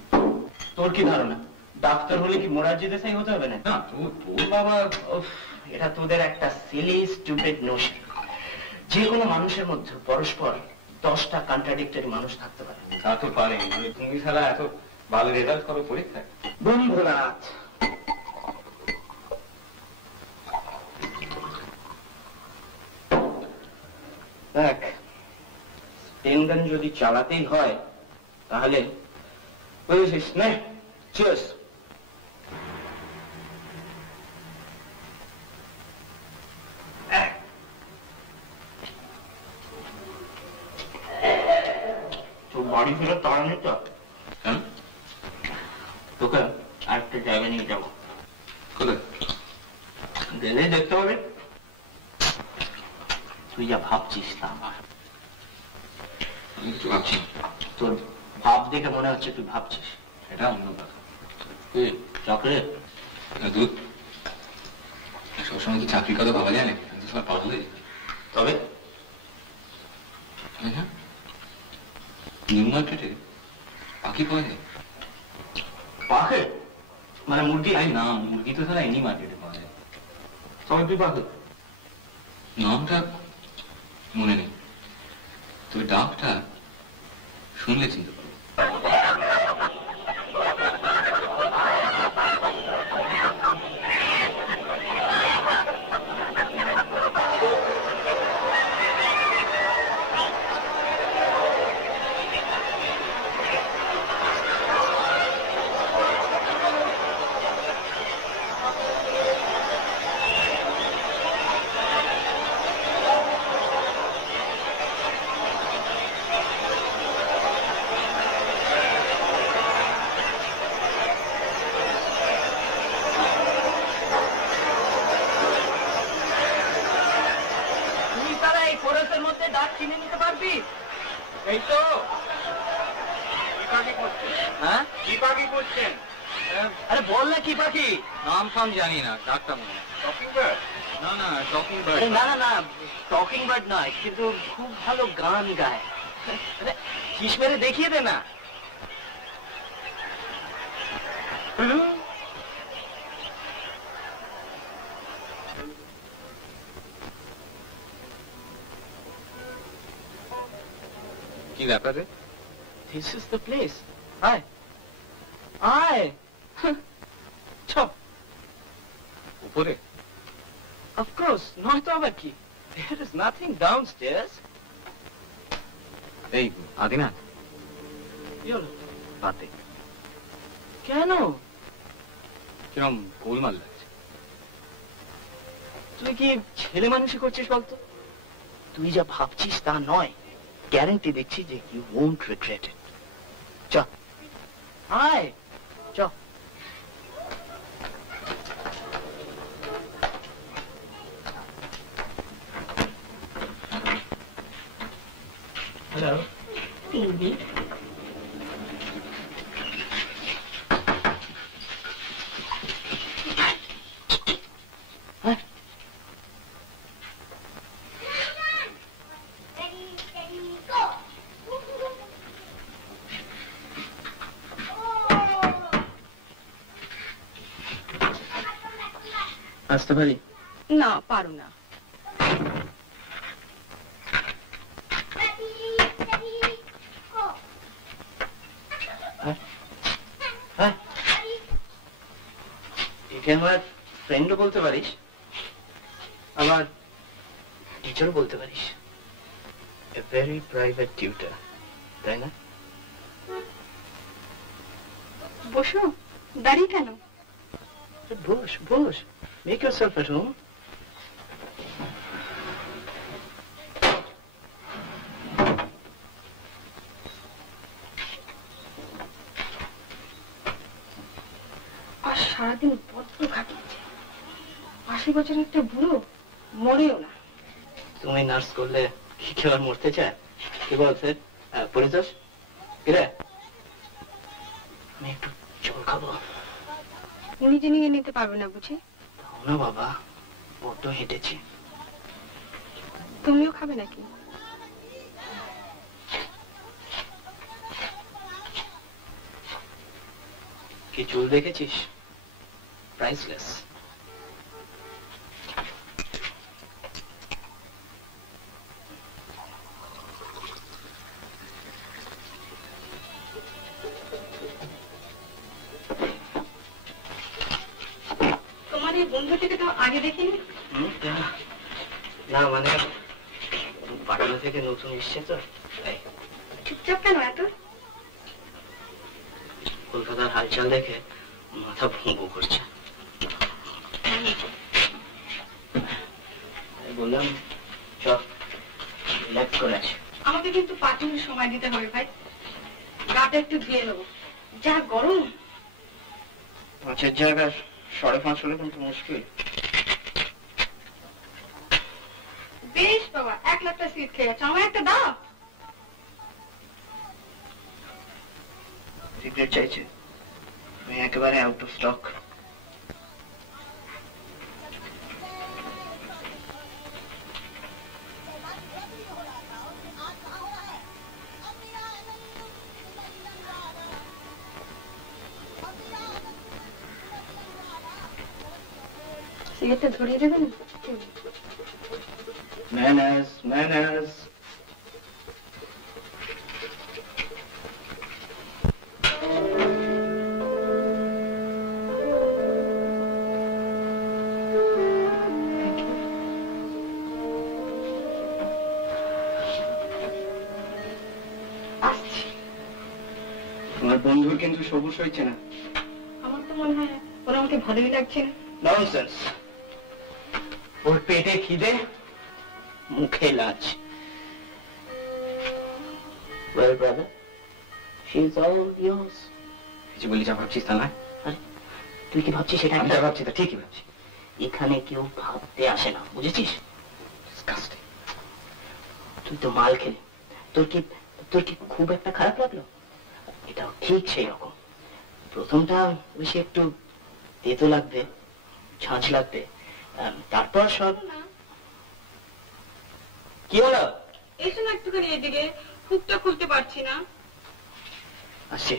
তোর কি ধারণা ডাক্তার হলে কি মোরারজি দেশাই হতে হবে না? না, তোর বাবা। এটা তোদের একটা সিলি স্টুপিড নোশন। যে কোনো মানুষের মধ্যে পরস্পর 10টা কন্ট্রাডিক্টরি মানুষ থাকতে পারে। তা তো পারে, তুমি সারা এত ভালো রেজাল্ট করো পরীক্ষায়। বন্ধুরাত, দেখ, পেন গান যদি চালাতেই হয় তাহলে বুঝেছিস না? চিয়ার্স। তোর বাড়ি ফেরার তাড়া নেই তো? তোকে আরেকটা জায়গা নিয়ে যাবো। কোথায়? গেলে দেখতে হবে। তুই যা ভাবছিস তা আমার তোর ভাব দেখে মনে হচ্ছে তুই ভাবছিস। এটা অন্য কথা। চকলেট দুধ সবসময় কি চাকরির কথা ভাবা যায় না? সব পাগল। তবে নিউ মার্কেটে পাখি পাওয়া যায়? পাখি মানে মুরগি? না, মুরগি তো সারা এনি মার্কেটে পাওয়া যায়। তবে তুই পাখি? নামটা মনে নেই, তবে ডাকটা শুনলে চিনতে পারবো। আরে বল না কি পাখি? নাম ফাম জানি না, ডাকটা মনে। Talking bird? না না, টকিং বার্ড না না না, টকিং বার্ড নয়, কিন্তু খুব ভালো গান গায়। চিস মেরে দেখিয়ে দে না। কি ব্যাপারে? This is the place. Aye. Aye. Chop. উপরে? Of course. নয় তো আবার কি? There is nothing downstairs. এই আদিনাথ, কি হলো? বাতে কেন? কিরম গোলমাল লাগছে। তুই কি ছেলে মানুষই করছিস বলতো? তুই যা ভাবছিস তা নয়। গ্যারান্টি দিচ্ছি যে you won't regret it. চ আয়, চ। Hello Baby. আসতে পারি? না, পারো না। একে আমার ফ্রেন্ডও বলতে পারিস, আমার টিচারও বলতে পারিস। A very private tutor, তাই না? বসো, দাঁড়িয়ে কেন? বস বস, make yourself at home. আর সারাদিন বড্ড খাটিয়েছে। 80 বছরের একটা বুড়ো মরেও না। তুমি নার্স করলে কেউ আর মরতে চায়? কি বল স্যার? পরিতোষ কিরে, আমি একটু জল খাবো। নিজে নিয়ে নিতে পারবে না বুঝি? না বাবা, বড্ড হেঁটেছি। তুমিও খাবে নাকি? কি চুল দেখেছিস? প্রাইসলেস। তোমার এই বন্ধুটিকে তো আগে দেখিনি। না মানে পাটনা থেকে নতুন এসছে তো। চুপচাপ কেন এত? কলকাতার হালচাল দেখে মাথা ভুঁ করছে। বললাম চল রিল্যাক্স করে আছি। আমাকে কিন্তু 5 মিনিট সময় দিতে হবে ভাই, গাটা একটু ধুয়ে নেবো, যা গরম। 5-এর জায়গায় 5.5 হলে কিন্তু মুশকিল। বেশ বাবা, 1 লাখটা সিট খেয়ে যাচ্ছে, আমার একটা দাও। সিগারেট চাইছে? আমি একেবারে আউট অফ স্টক। সিগারেটটা ধরিয়ে দেবেন? Manners manners. তোমার বন্ধুর কিন্তু সবুজ হয়েছে না। আমার তো মনে হয় ওরা আমাকে ভালোই লাগছে না। ননসেন্স। ওর পেটে খিদে, মুখে লাজ। Well, brother, she's all yours. কিছু বলি যা ভাবছিস তা না? তুই কি ভাবছিস সেটা? আমি যা ভাবছি তা ঠিকই ভাবছি। এখানে কেউ ভাবতে আসে না, বুঝেছিস? তুই তো মাল খেলি, তোর কি খুব একটা খারাপ লাগলো? এটাও ঠিক সেই রকম। প্রথমটা বেশি একটু তেতো লাগবে, ঝাঁঝ লাগবে, তারপর সব। কি হলো? এসো না একটুখানি এদিকে, হুকটা খুলতে পারছি না। আসছে।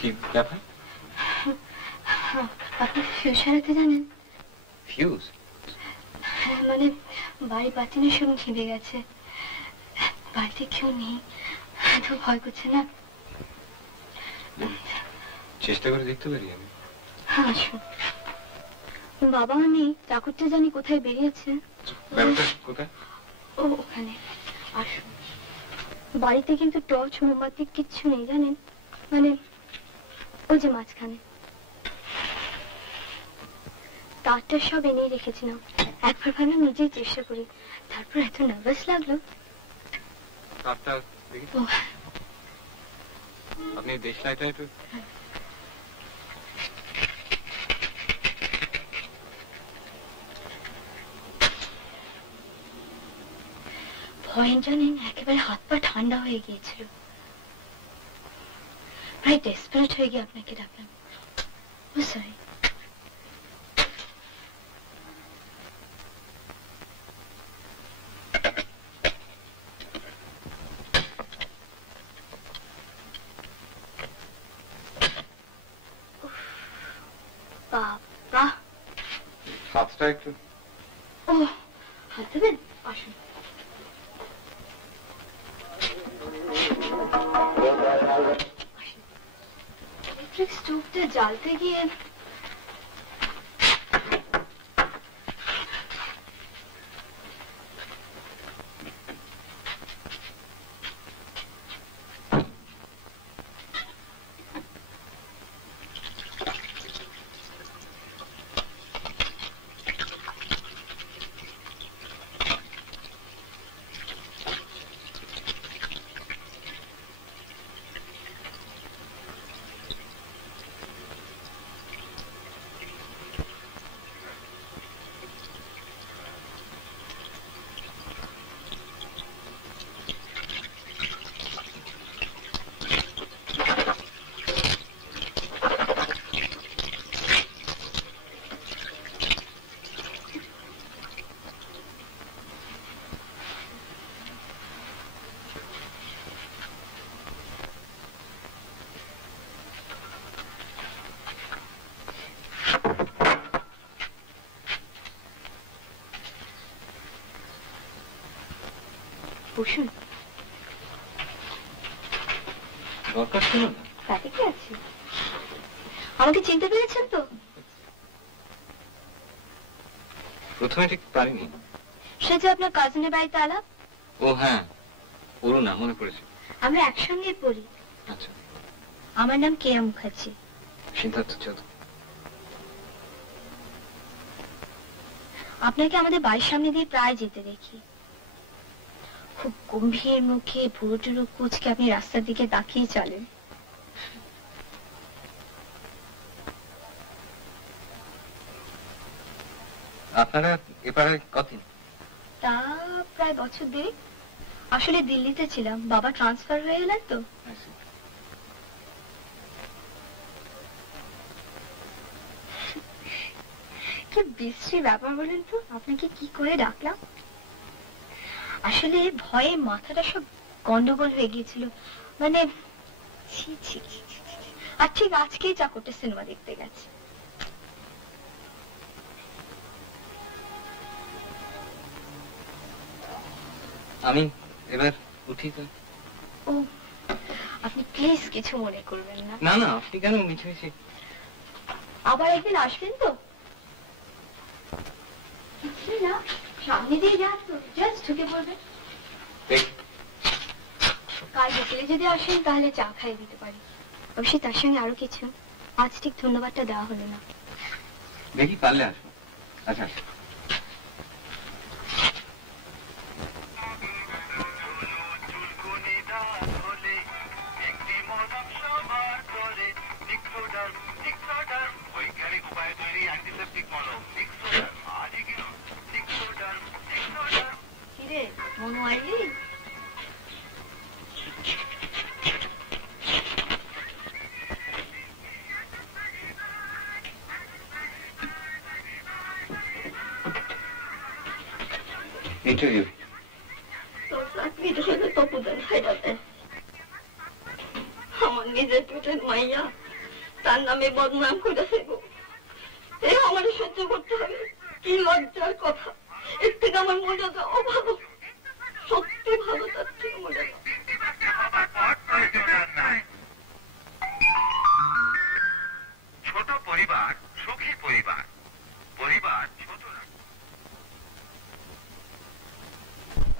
কি ব্যাপার? আপনি ফিউজ সারাতে জানেন? ফিউজ? মানে বাড়ি পাতিনি সব ছিঁড়ে গেছে, বাড়িতে কেউ নেই, তো ভয় করছে না। চেষ্টা করে দেখতে পারি আমি? হ্যাঁ আসুন। বাবাও নেই, চাকরটা জানি কোথায় বেরিয়েছে। কোথায়? ও ওখানে। আসুন। বাড়িতে কিন্তু টর্চ মোমবাতি কিচ্ছু নেই জানেন, মানে ওই যে মাঝখানে তারটা সব এনে রেখেছিলাম। একবার ভাবলাম নিজেই চেষ্টা করি, তারপর এত নার্ভাস লাগলো। আপনি দেশলাইটা একটু ভয় জানেন একেবারে হাত পা ঠান্ডা হয়ে গিয়েছিল, প্রায় ডেসপারেট হয়ে গিয়ে আপনাকে ডাকলাম। ও সরি। বাবা হাতটা একটু ও হাত দেবেন? আসুন। ইলেকট্রিক স্টোভটা জ্বালতে গিয়ে বসুন। দরকার ছিল না। তাতে কি আছে? আমাকে চিনতে পেরেছেন তো? প্রথমে ঠিক পারিনি। সে যে আপনার কাজিনের বাড়িতে আলাপ। ও হ্যাঁ, অরুণা, মনে পড়েছে। আমরা একসঙ্গে পড়ি। আচ্ছা। আমার নাম কেয়া মুখার্জি। সিদ্ধার্থ চৌধুরী। আপনাকে আমাদের বাড়ির সামনে দিয়ে প্রায় যেতে দেখি। খুব গম্ভীর মুখে ভুরু টুরু কুচকে আপনি রাস্তার দিকে তাকিয়ে চলেন। আপনারা এপারে কতদিন? তা প্রায় বছর 2। আসলে দিল্লিতে ছিলাম, বাবা ট্রান্সফার হয়ে গেলেন তো। কি বিশ্রী ব্যাপার বলেন তো, আপনাকে কি করে ডাকলাম? আসলে ভয়ে মাথাটা সব গন্ডগোল হয়ে গিয়েছিল, মানে ছি ছি ছি ছি। আর ঠিক আজকেই চাকরটা সিনেমা দেখতে গেছে। আমি এবার উঠি তো। ও আপনি প্লিজ কিছু মনে করবেন না। না না, আপনি কেন মিছে মিছে? আবার একদিন আসবেন তো? না, সামনে দিয়ে যান তো, জাস্ট ঢুকে পড়বেন। কাল বিকেলে যদি আসেন তাহলে চা খাইয়ে দিতে পারি। অবশ্যই তার সঙ্গে আরো কিছু। আজ ঠিক ধন্যবাদটা দেওয়া হলো না। দেখি পারলে আসবো। আচ্ছা। কিরে মনু আইলি? ইন্টারভিউ তোর চাকরি হিসেবে তপুদান খাইয়া দেয়। আমার নিজের পেটের মাইয়া তার নামে বদনাম করেছে গো। এই আমার সহ্য করতে হবে। কি লজ্জার কথা। এর থেকে আমার মর্যাদা অভাব। সত্যি ভালো, তার থেকে মর্যাদা। ছোট পরিবার সুখী পরিবার, পরিবার ছোট না।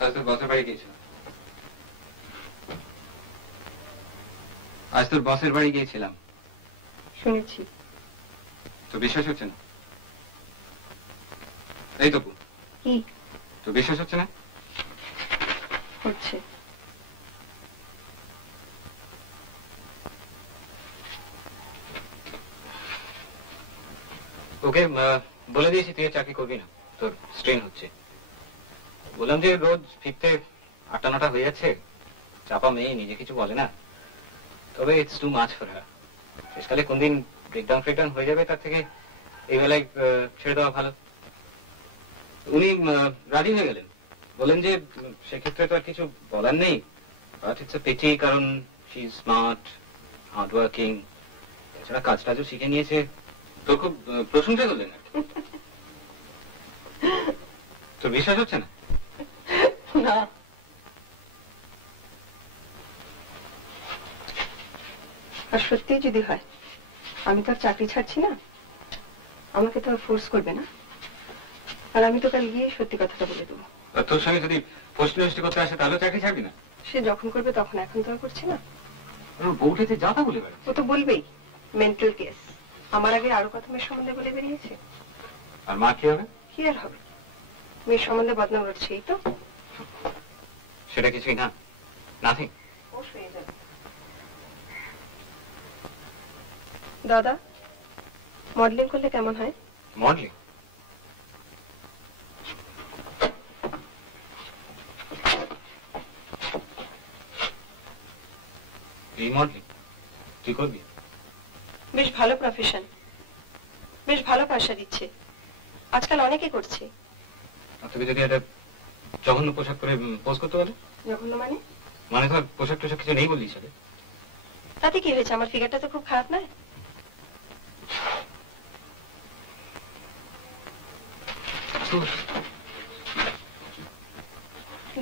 আজ তোর বসের বাড়ি গিয়েছিলাম। আজ তোর বসের বাড়ি গিয়েছিলাম। শুনেছি। তো বিশ্বাস হচ্ছে না? এই তপু, কি তো বিশ্বাস হচ্ছে না? হচ্ছে? তোকে বলে দিয়েছি তুই চাকরি করবি না, তোর স্ট্রেন হচ্ছে। বললাম যে রোজ ফিরতে 8টা 9টা হয়ে যাচ্ছে, চাপা মেয়ে, নিজে কিছু বলে না, তবে it's too much for her. শেষকালে কোনদিন ব্রেকডাউন ফ্রেকডাউন হয়ে যাবে, তার থেকে এই বেলায় ছেড়ে দেওয়া ভালো। উনি রাজি হয়ে গেলেন, বলেন যে সেক্ষেত্রে তো আর কিছু বলার নেই, বাট ইটস এ পিটি, কারণ she is smart, hard working, এছাড়া কাজ টাজও শিখে নিয়েছে। তোর খুব প্রশংসা করলেন আর কি। তোর বিশ্বাস হচ্ছে না? না, আর সত্যি যদি হয়, আমি তো আর চাকরি ছাড়ছি না, আমাকে তো আর ফোর্স করবে না, আর আমি তো কাল গিয়ে সত্যি কথাটা বলে দেবো। তোর সঙ্গে যদি পোস্ট ইউনিভার্সিটি করতে আসে তাহলে চাকরি ছাড়বি না? সে যখন করবে তখন, এখন তো আর করছে না। বউটাতে যা তা বলে বেড়াচ্ছে। ও তো বলবেই, মেন্টাল কেস। আমার আগে আরো কথা মেয়ের সম্বন্ধে বলে বেরিয়েছে। আর মা কি হবে? কি আর হবে, মেয়ের সম্বন্ধে বদনাম রটছে, এই তো। সেটা কিছুই না, নাথিং। ও শুয়ে যাবে। দাদা, মডেলিং করলে কেমন হয়? মডেলিং? এই মডেলিং তুই করবি? বেশ ভালো প্রফেশন, বেশ ভালো পয়সা দিচ্ছে, আজকাল অনেকে করছে। তোকে যদি একটা জঘন্য পোশাক করে পোজ করতে বলে? জঘন্য মানে? মানে ধর পোশাক টোশাক কিছু নেই বললি সাথে, তাতে কি হয়েছে? আমার ফিগারটা তো খুব খারাপ নয়।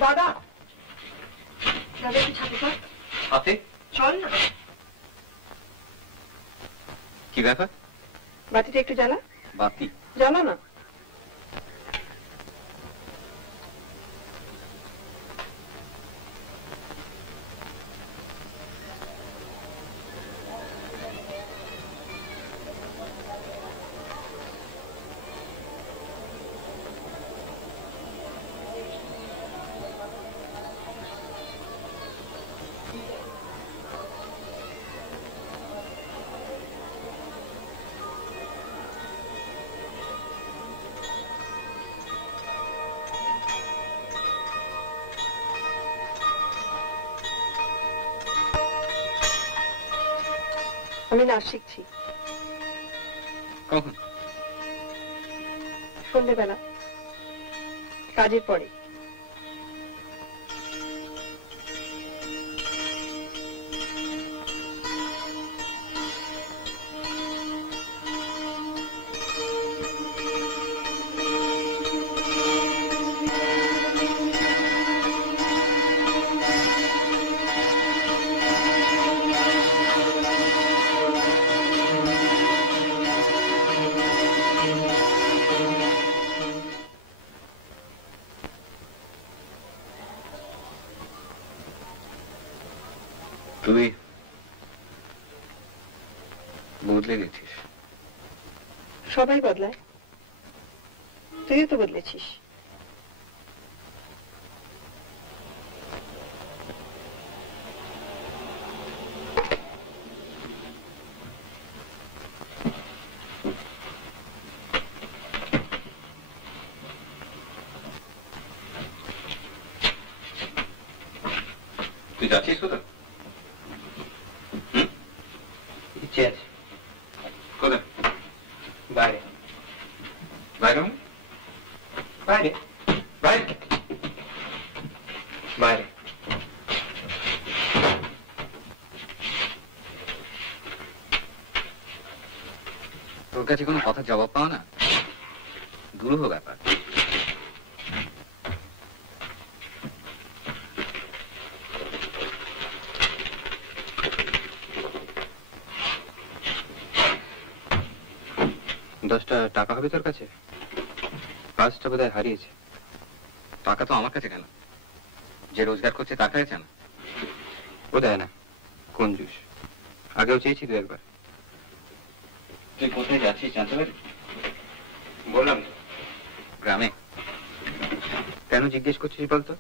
দাদা, দাদা একটু ছাদে চল। হাতে চল না। কি ব্যাপার? বাতিটা একটু জ্বালা। বাতি জ্বালা না। আমি নাচ শিখছি। কখন? সন্ধ্যেবেলা, কাজের পরে। তুই বদলে গেছিস। সবাই বদলায়, তুইও তো বদলেছিস। তুই যাচ্ছিস কোথায়? ইচ্ছে আছে। কোথায়? বাইরে। বাইরে মানে? বাইরে বাইরে বাইরে। তোর কাছে কোনো কথার জবাব পাও না? দুরূহ ব্যাপার। টাকা হবে তোর কাছে? কাজটা বোধহয় হারিয়েছে। টাকা তো আমার কাছে কেন? যে রোজগার করছে তার কাছে না? ও দেয় না, কঞ্জুস। আগেও চেয়েছি দু একবার। তুই কোথায় যাচ্ছিস জানতে পারি? বললাম গ্রামে। কেন জিজ্ঞেস করছিস বলতো?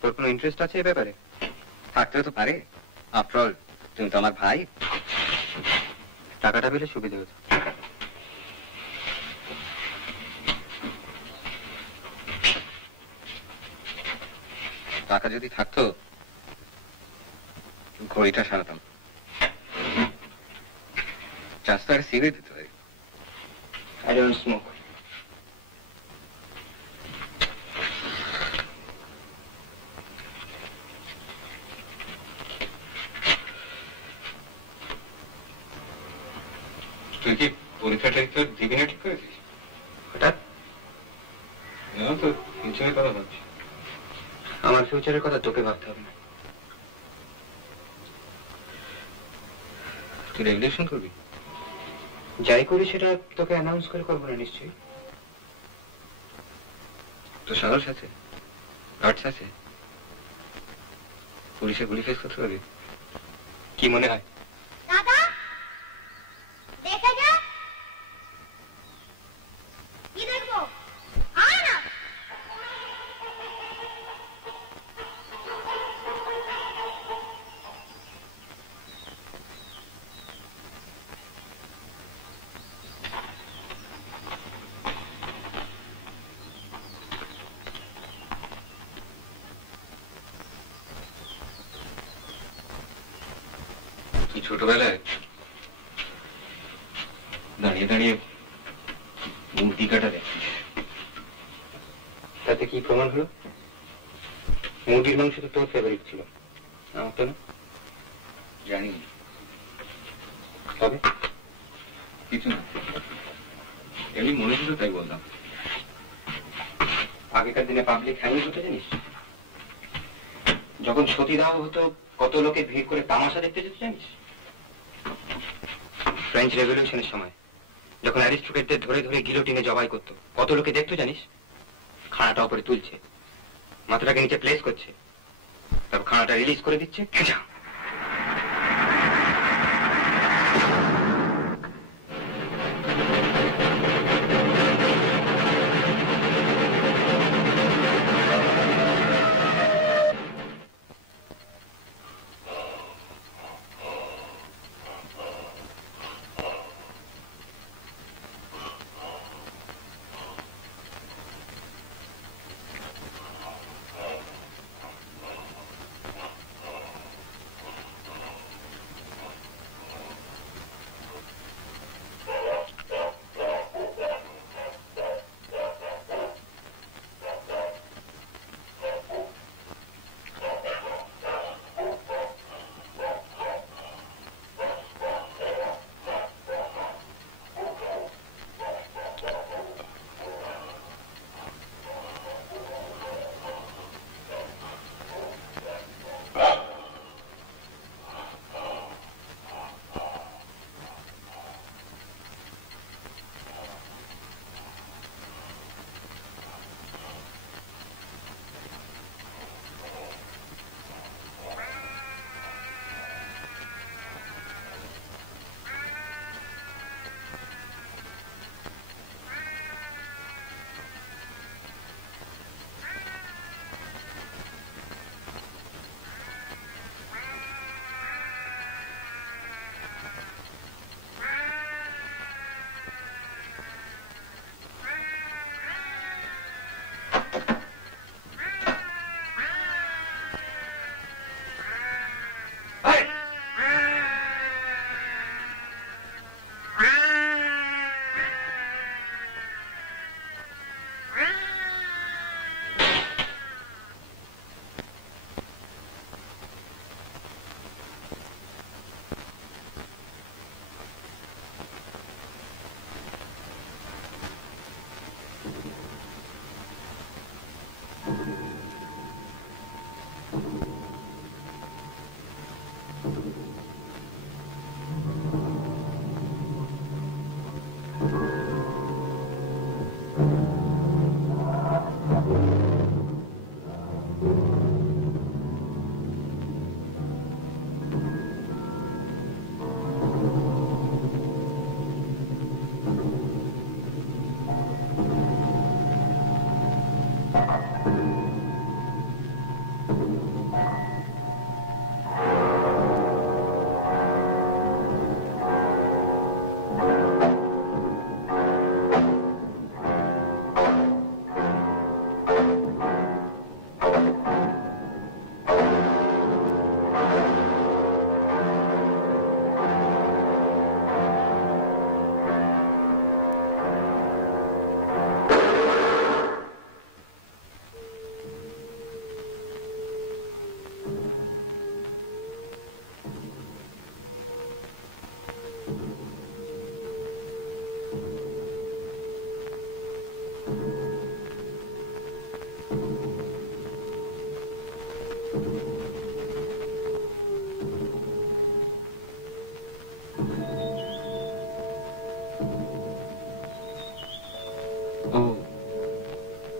তোর কোনো ইন্টারেস্ট আছে এই ব্যাপারে? থাকতেও তো পারে, আফটার অল তুমি তো আমার ভাই। টাকাটা পেলে সুবিধা হতো। টাকা যদি থাকতো ঘড়িটা সারাতাম। চাষ তো একটা সিগারেট দিতে হয়। I don't smoke. তুই কি পরীক্ষাটা তো দিবি না ঠিক করেছিস? হঠাৎ? না তো ফিউচারের কথা ভাবছি। আমার ফিউচারের কথা তোকে ভাবতে হবে না। তুই রেগুলেশন করবি? যাই করি সেটা তোকে অ্যানাউন্স করে করবো না নিশ্চয়ই। তো সাহস আছে, গার্ডস আছে, পুলিশে গুলি ফেস করতে পারবি? কি মনে হয়? দাদা দেখে যা। কি দেখবো? আয় না। তুই ছোটবেলায় দাঁড়িয়ে দাঁড়িয়ে মূর্তি কাটা দেখছিস, তাতে কি প্রমাণ হলো? মুরগির মাংস তো তোর ফেভারিট ছিল, আমার তো না। জানি তবে কিছু না, এমনি মনে ছিল তাই বললাম। আগেকার দিনে পাবলিক হ্যাঙ্গিং হতো জানিস? যখন সতীদাহ হতো কত লোকে ভিড় করে তামাশা দেখতে যেত জানিস? ফ্রেঞ্চ রেভলিউশনের সময় যখন অ্যারিস্টোক্রেটদের ধরে ধরে গিলোটিনে জবাই করতো কত লোকে দেখতো জানিস? খানাটা উপরে তুলছে, মাথাটাকে নিচে প্লেস করছে, তারপর খানাটা রিলিজ করে দিচ্ছে, খেঁচা।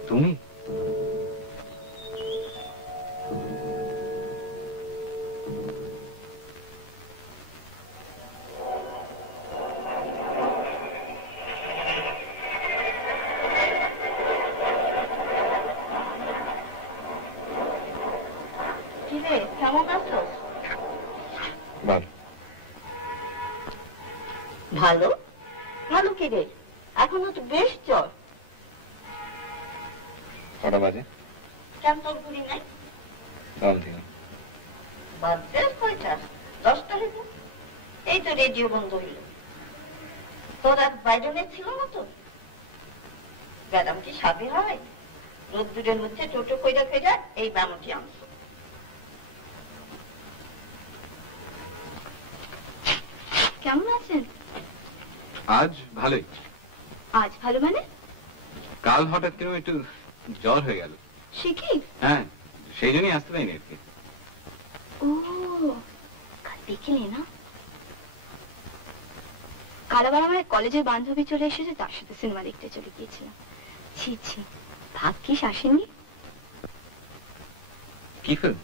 তুমি? কেমন আছো? ভালো। ভালো? ভালো কি রে? এখনো তো বেশ জ্বর। কটা বাজে? কেন তোর ঘুরি নাই? বাজে কয়টা? 10টা হইল। এই তো রেডিও বন্ধ হইল। তোর এক বাইজনের ছিল না তো? ম্যাডাম কি সাথে হয়? রোদ্দুরের মধ্যে টোটো কইরা কইরা এই ব্যামটি আনছো। কেমন আছেন? আজ ভালোই। আজ ভালো মানে? কাল হঠাৎ করে একটু জ্বর হয়ে গেল। সে কি? হ্যাঁ, সেই জন্যই আসতে পারিনি আজকে। ও, কাল বিকেলে না? কাল আবার আমার কলেজের বান্ধবী চলে এসেছে, তার সাথে সিনেমা দেখতে চলে গিয়েছিলাম। ছি ছি, ভাগ্যিস আসেননি। কি ফিল্ম?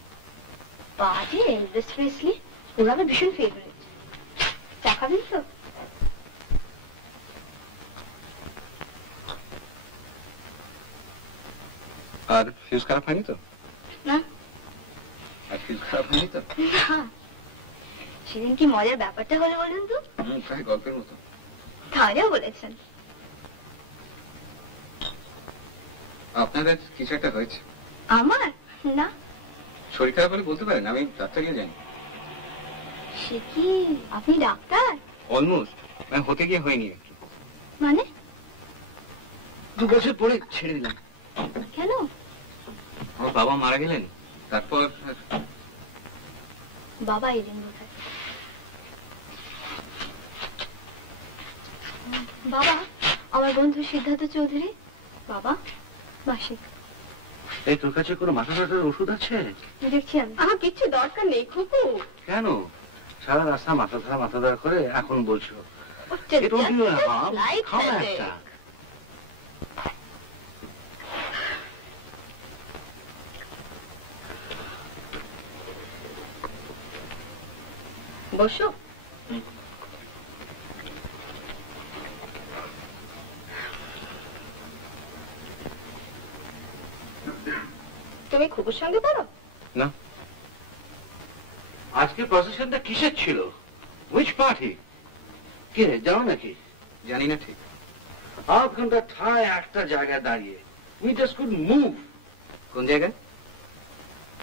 বাজে এলভিস প্রেসলি, ওরা আমার ভীষণ ফেভারিট। চা খাবেন তো? আর ফিউজ খারাপ হয়নি তো? না। আর ফিউজ খারাপ হয়নি তো? না। সেদিন কি মজার ব্যাপারটা হলো বলুন তো? প্রায় গল্পের মতো। তাহলেও বলেছেন। আপনাদের কিছু একটা হয়েছে? আমার? না। শরীর খারাপ হলে বলতে পারেন, আমি ডাক্তার গিয়ে জানি। সে কি, আপনি ডাক্তার? অলমোস্ট, হতে গিয়ে হয়নি একটু। মানে? 2 বছর পরে ছেড়ে দিলাম। কেন? আমার বাবা মারা গেলেন, তারপর বাবা এলেন বোধহয়। বাবা, আমার বন্ধু সিদ্ধার্থ চৌধুরী। বাবা, মাসিক। এই তোর কাছে কোনো মাথা ব্যথার ওষুধ আছে? দেখছি আমি। আমার কিচ্ছু দরকার নেই খুকু। কেন সারা রাস্তা মাথা ধরা করে এখন বলছো? বসো। তুমি খুকুর সঙ্গে পড়ো? না। আজকে প্রসেশনটা কিসের ছিল? Which party? কে জানো নাকি? জানি না ঠিক। 8 ঘন্টা ঠায় একটা জায়গায় দাঁড়িয়ে উই জাস্ট কুড মুভ। কোন জায়গায়?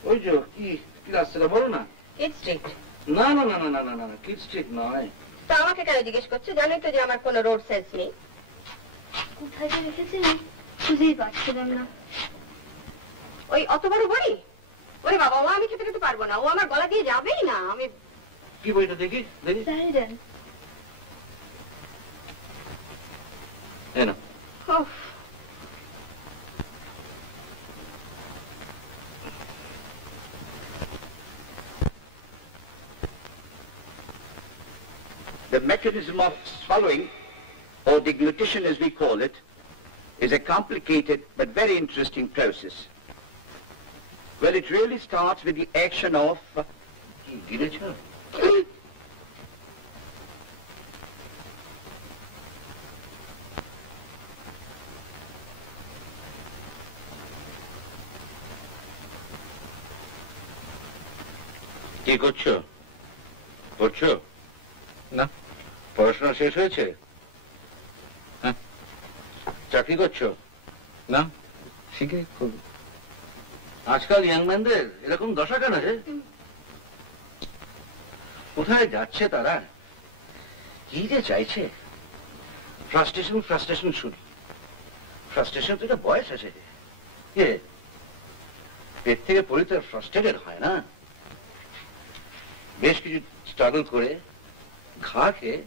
ওই যে কি রাস্তাটা বলো না? Kyd Street. না না না না না না না, কিড স্ট্রিট নয়। তা আমাকে কেন জিজ্ঞেস করছো? জানোই তো যে আমার কোনো রোড সেন্স নেই। কোথায় যে রেখেছেন খুঁজেই পাচ্ছিলাম না। ওই অত বড় বই? ওরে বাবা, ও আমি খেতে খেতে পারবো না, ও আমার গলা দিয়ে যাবেই না। আমি কি বইটা দেখি দেখি। সাইডেন। এই না। The mechanism of swallowing, or deglutition as we call it, is a complicated but very interesting process. Well, it really starts with the action of... কি করছো? পড়ছো? না। পড়াশোনা শেষ হয়েছে? হ্যাঁ। চাকরি করছো? না, শিখে করব। আজকাল ইয়াংম্যানদের এরকম দশা কেন রে? কোথায় যাচ্ছে তারা? কি যে চাইছে? ফ্রাস্ট্রেশন শুনি। ফ্রাস্ট্রেশন তো একটা বয়স আছে। পেট থেকে পড়ে তো ফ্রাস্ট্রেটেড হয় না। বেশ কিছু স্ট্রাগল করে ঘা খেয়ে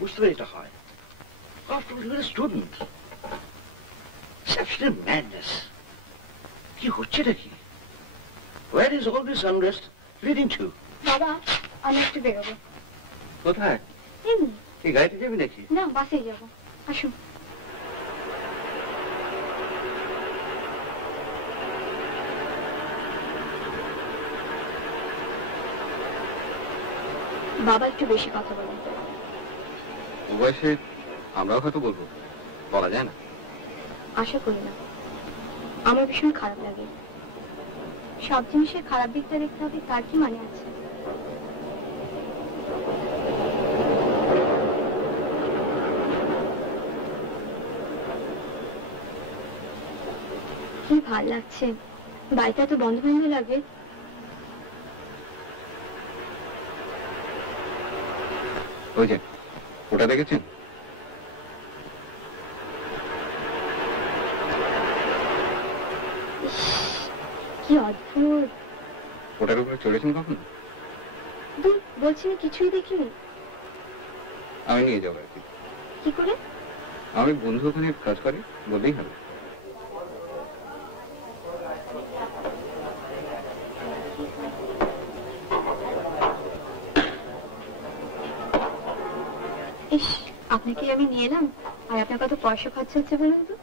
বুঝতে পারি এটা হয়। After all, you're a student. It's absolute madness. কি হচ্ছেটা কি? Where is all this unrest leading to? বাবা, আমি একটু বেরোবো। কোথায়? এমনি। এই গাড়িতে যাবি নাকি? না, বাসেই যাবো। আসুন। বাবা একটু বেশি কথা বলেন। ও বয়সে আমরাও হয়তো বলবো, বলা যায় না। আশা করি না। আমার ভীষণ খারাপ লাগে। সব জিনিসের খারাপ দিকটা দেখতে হবে, তার কি মানে আছে? কি ভাল লাগছে, বাড়িতে এত বন্ধ বন্ধ লাগে। ওই যে ওটা দেখেছেন? কি অদ্ভুত। ওটার উপরে চড়েছেন কখন? দূর, বলছি না কিছুই দেখিনি। আমি নিয়ে যাবো আর কি। কি করে? আমি বন্ধু ওখানে কাজ করি, বললেই হবে। ইস, আপনাকে আমি নিয়ে এলাম আর আপনার কত পয়সা খরচ হচ্ছে বলুন তো?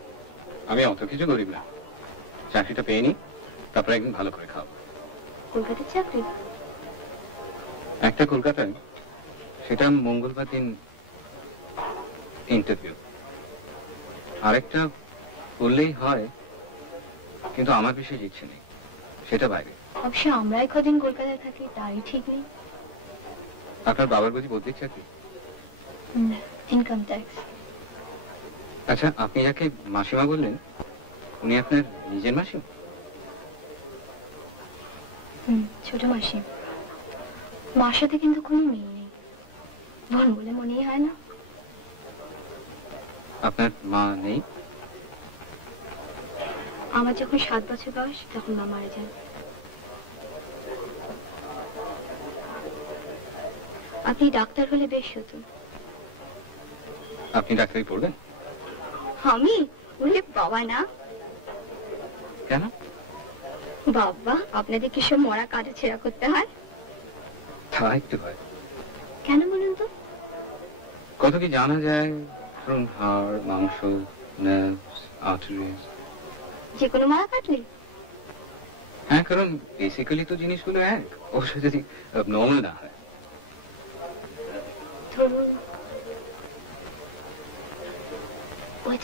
আমি অত কিছু গরিব না, চাকরিটা পেয়ে নি, তারপরে একদিন ভালো করে খাও। কলকাতার চাকরি? একটা কলকাতায়, সেটা মঙ্গলবার দিন ইন্টারভিউ। আরেকটা বললেই হয়, কিন্তু আমার বিশেষ ইচ্ছে নেই, সেটা বাইরে। অবশ্য আমরাই কদিন কলকাতায় থাকি, তারই ঠিক নেই। আপনার বাবার বুঝি বদলির চাকরি? Income tax. আচ্ছা, আপনি যাকে মাসিমা বললেন, উনি আপনার নিজের মাসি? ছোট মাসি। মার সাথে কিন্তু কোনো মিল নেই, বোন বলে মনেই হয় না। আপনার মা নেই? আমার যখন 7 বছর বয়স তখন মা মারা যান। আপনি ডাক্তার হলে বেশ হতো। আপনি ডাক্তারি পড়বেন? আমি? ওরে বাবা না। কেন? বাবা, আপনাদের কি সব মরা কাটা ছেঁড়া করতে হয়? তা একটু হয়। কেন বলুন তো? কত কি জানা যায়, হাড়, মাংস, নার্ভস, আর্টারিজ। যে কোনো মারা কাটলে? হ্যাঁ, কারণ বেসিক্যালি তো জিনিসগুলো এক, অবশ্য যদি নর্মাল না হয়। ধরুন ওই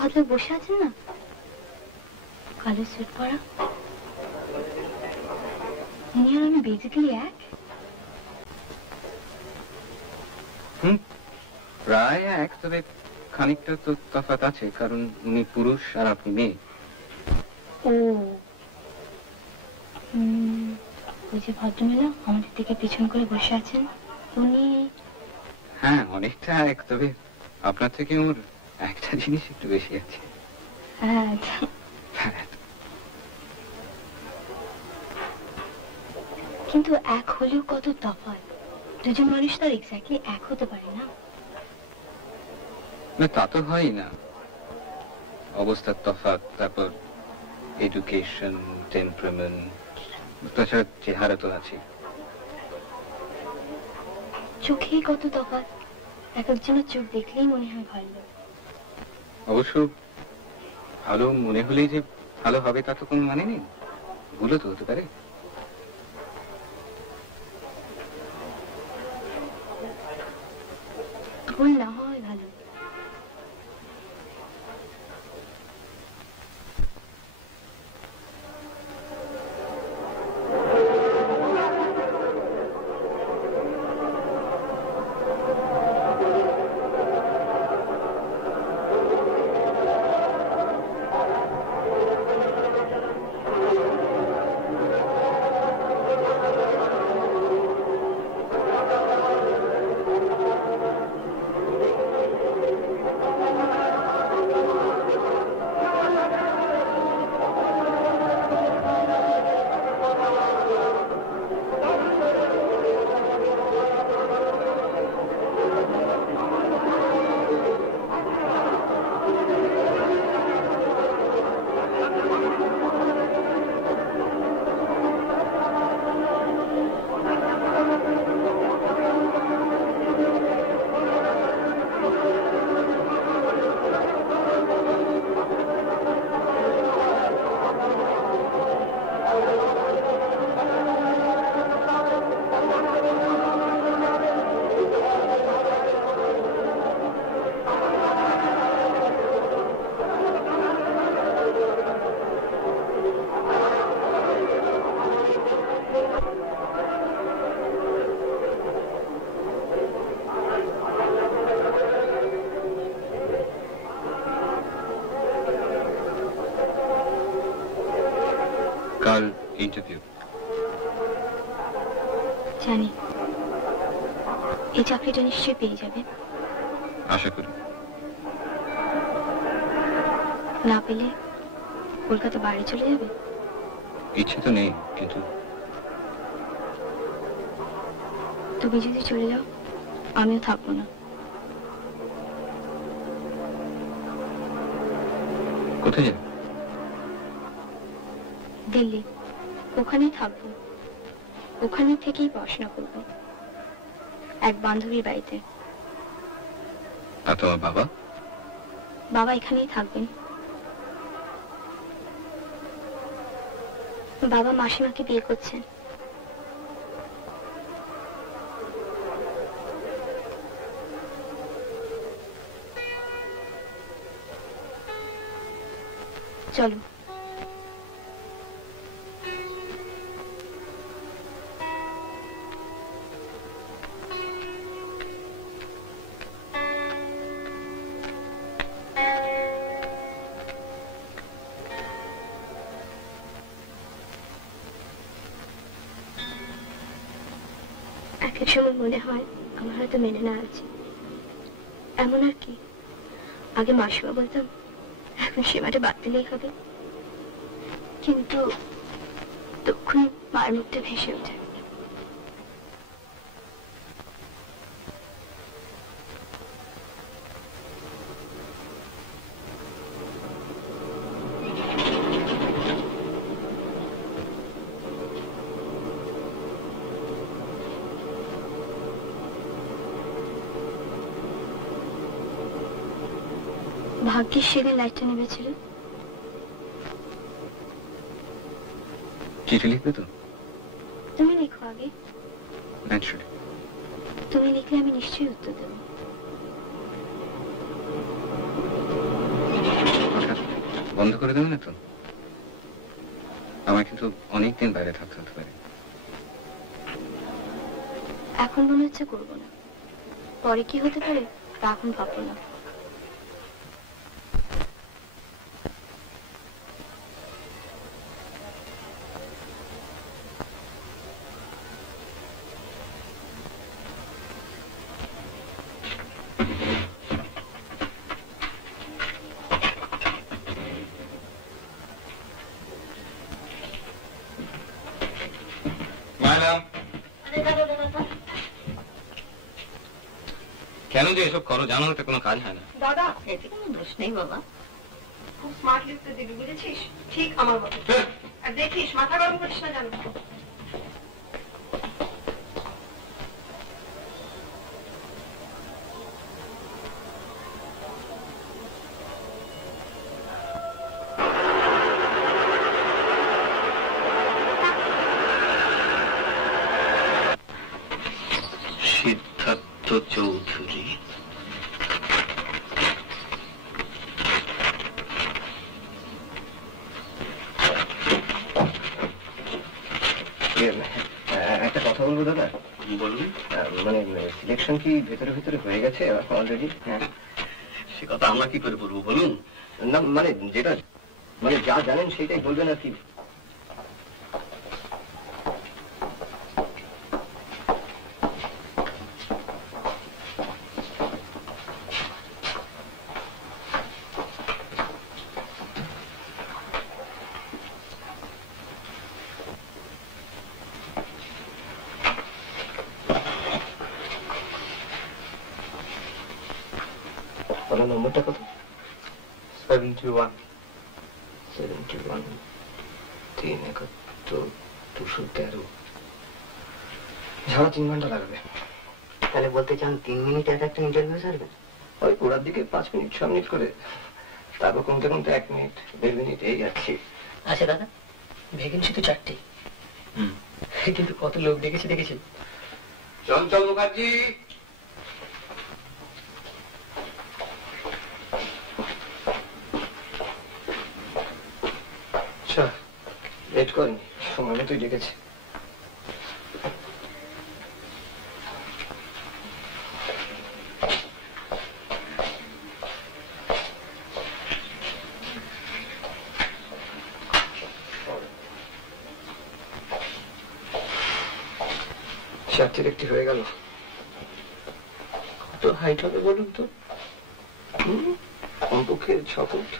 ভদ্রলোক বসে আছেন না, কালো স্যুট পরা, উনি আর আমি বেসিক্যালি এক। প্রায় এক, তবে খানিকটা তো তফাৎ আছে, কারণ উনি পুরুষ আর আপনি মেয়ে। ও, ওই যে ভদ্রমহিলা আমাদের থেকে পিছন করে বসে আছেন, উনি? হ্যাঁ, অনেকটা এক, তবে আপনার থেকে ওর একটা জিনিস একটু বেশি আছে। হ্যাঁ, কিন্তু এক হলেও কত তফাৎ। দুজন মানুষ তো এক্স্যাক্টলি এক হতে পারে না। না, তা তো হয় না। অবস্থার তফাৎ, তারপর এডুকেশন, টেম্পারামেন্ট, তাছাড়া চেহারা তো আছে। চোখেই কত তফাৎ, এক একজনের চোখ দেখলেই মনে হয় ভালো। অবশ্য ভালো মনে হলেই যে ভালো হবে তা তো কোনো মানে নেই, ভুলও তো হতে পারে। ভুল না হয় ভালো। ইন্টারভিউ। জানি এই চাকরিটা নিশ্চয়ই পেয়ে যাবে। আশা করি। না পেলে কলকাতা বাইরে চলে যাবে? ইচ্ছে তো নেই, কিন্তু তুমি যদি চলে যাও আমিও থাকবো না। কোথায় যাবে? দিল্লি, ওখানেই থাকবো। ওখানে থেকেই পড়াশোনা করবো এক বান্ধবীর বাড়িতে। আর তোমার বাবা? বাবা এখানেই থাকবেন। বাবা মাসিমাকে বিয়ে করছেন। চলো। এক সময় মনে হয় আমার হয়তো মেনে নেওয়া আছে। এমন আর কি, আগে মাসিমা বলতাম এখন সীমাটা বাদ দিলেই হবে, কিন্তু তখনই মায়ের মুখটা ভেসে ওঠে। ভাগ্যের সেদিন লাইটটা নেমেছিল। চিঠি লিখবে তো? তুমি লিখো আগে। ন্যাচুরালি। তুমি লিখলে আমি নিশ্চয়ই উত্তর দেবো। বন্ধ করে দেবে না তো? আমার কিন্তু অনেকদিন বাইরে থাকতে হতে পারে। এখন মনে হচ্ছে করবো না, পরে কি হতে পারে তা এখন ভাববো না। কেন যে এসব করো জানো, তো কোনো কাজ হয় না। দাদা এতে কোনো দোষ নেই বাবা, খুব স্মার্ট লিখতে দিবি বুঝেছিস, ঠিক আমার মতো। আর দেখিস মাথা গরম করিস না জানো। সিদ্ধার্থ চৌধুরী, একটা কথা বলবো দাদা। বলুন। মানে সিলেকশন কি ভেতরে ভেতরে হয়ে গেছে অলরেডি? হ্যাঁ, সে কথা আমরা কি করে বলবো বলুন। না মানে যেটা মানে যা জানেন সেটাই বলবেন আর কি। নম্বরটা কত? 71 71 371 213। ঝাড়া 3 ঘন্টা লাগবে। তাহলে বলতে চান 3 মিনিট একটা ইন্টারভিউ সারবেন? ওই গোড়ার দিকে 5 মিনিট 6 মিনিট করে, তারপর কমতে কমতে 1 মিনিট 1.5 মিনিট এই যাচ্ছে। আচ্ছা দাদা, ভ্যাকেন্সি তো 4টে, কিন্তু কত লোক দেখেছি দেখেছি। চঞ্চল মুখার্জি, আচ্ছা লেট করেনি, সময় মতোই ডেকেছে। চারটের একটি হয়ে গেল। কত হাইট হবে বলুন তো? কমপক্ষে 6 ফুট।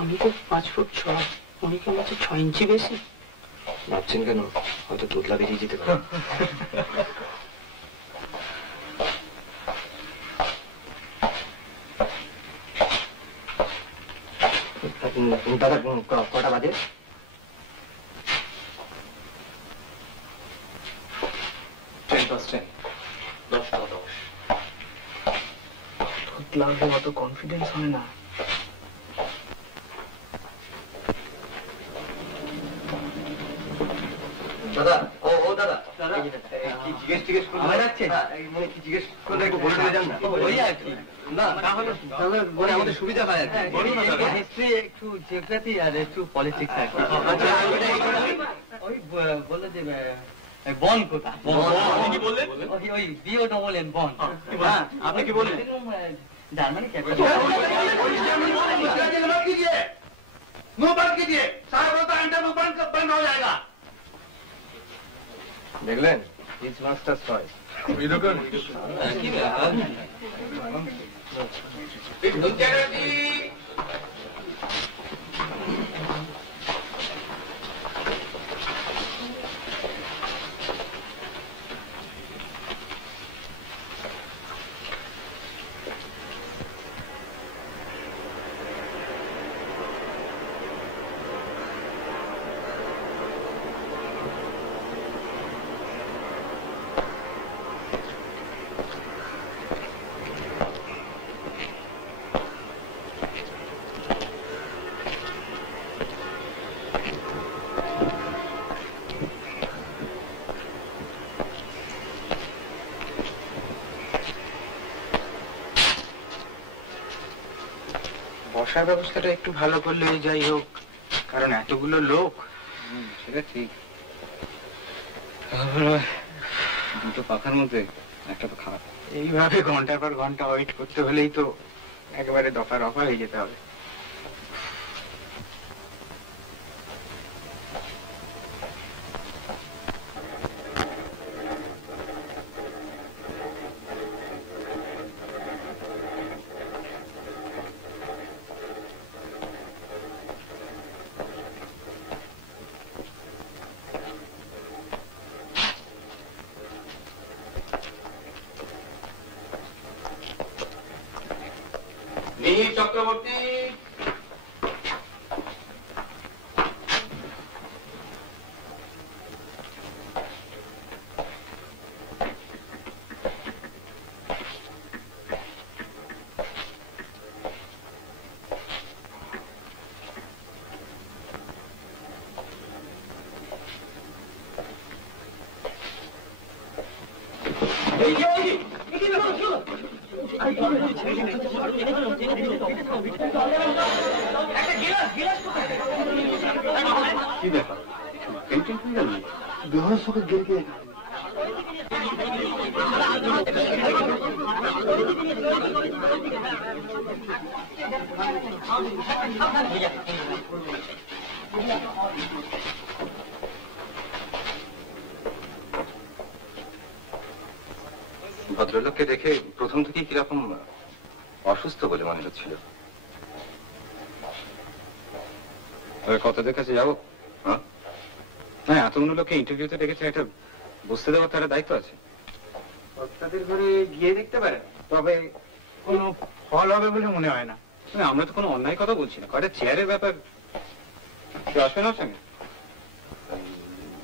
আমি তো 5 ফুট 6, উনি কেন 6 ইঞ্চি বেশি? ভাবছেন কেন? হয়তো তোতলা বেরিয়ে যেতে পারে। দাদা কটা বাজে? 10:10। তোতলা অত কনফিডেন্স হয় না। দাদা, ও দাদা, কি জিজ্ঞেস করতে আমার যাচ্ছে? মানে কি জিজ্ঞেস করলে একটু বলে দিলে যান না? ওই আর কি। না, তাহলে মানে আমাদের সুবিধা হয় আর কি। হিস্ট্রি, একটু জিওগ্রাফি আর একটু পলিটিক্স আর কি। ওই বললো যে বন কোথা? আপনি কি বললেন? ওই বিও ডবল এন বন। আপনি কি বললেন? Germany capital. मुंह बंद कीजिए, सारा बोलता एंटर मुंह बंद हो जाएगा। দেখলেন? Is master choice. এই দেখুন কি ব্যাপার? এই দুনিয়াটি বসার ব্যবস্থাটা একটু ভালো করলে যাই হোক, কারণ এতগুলো লোক। সেটা ঠিক। দুটো পাখার মধ্যে একটা তো খারাপ। এইভাবে ঘন্টার পর ঘন্টা ওয়েট করতে হলেই তো একেবারে দফা রফা হয়ে যেতে হবে। মিহির চক্রবর্তী, কি ব্যাপার? পেন্টিং হয়ে গেল? বেহস হবে গিয়ে ভদ্রলোককে দেখে প্রথম থেকেই কিরকম অসুস্থ বলে মনে হচ্ছিল। তবে কত দেখেছে যাবো? হ্যাঁ, এতগুলো লোককে ইন্টারভিউতে ডেকেছে, এটা বুঝতে দেওয়ার তার দায়িত্ব আছে। তাদের ঘরে গিয়ে দেখতে পারেন, তবে কোনো ফল হবে বলে মনে হয় না। আমরা তো কোনো অন্যায় কথা বলছি না, কয়টা চেয়ারের ব্যাপার। কেউ আসবে না সঙ্গে?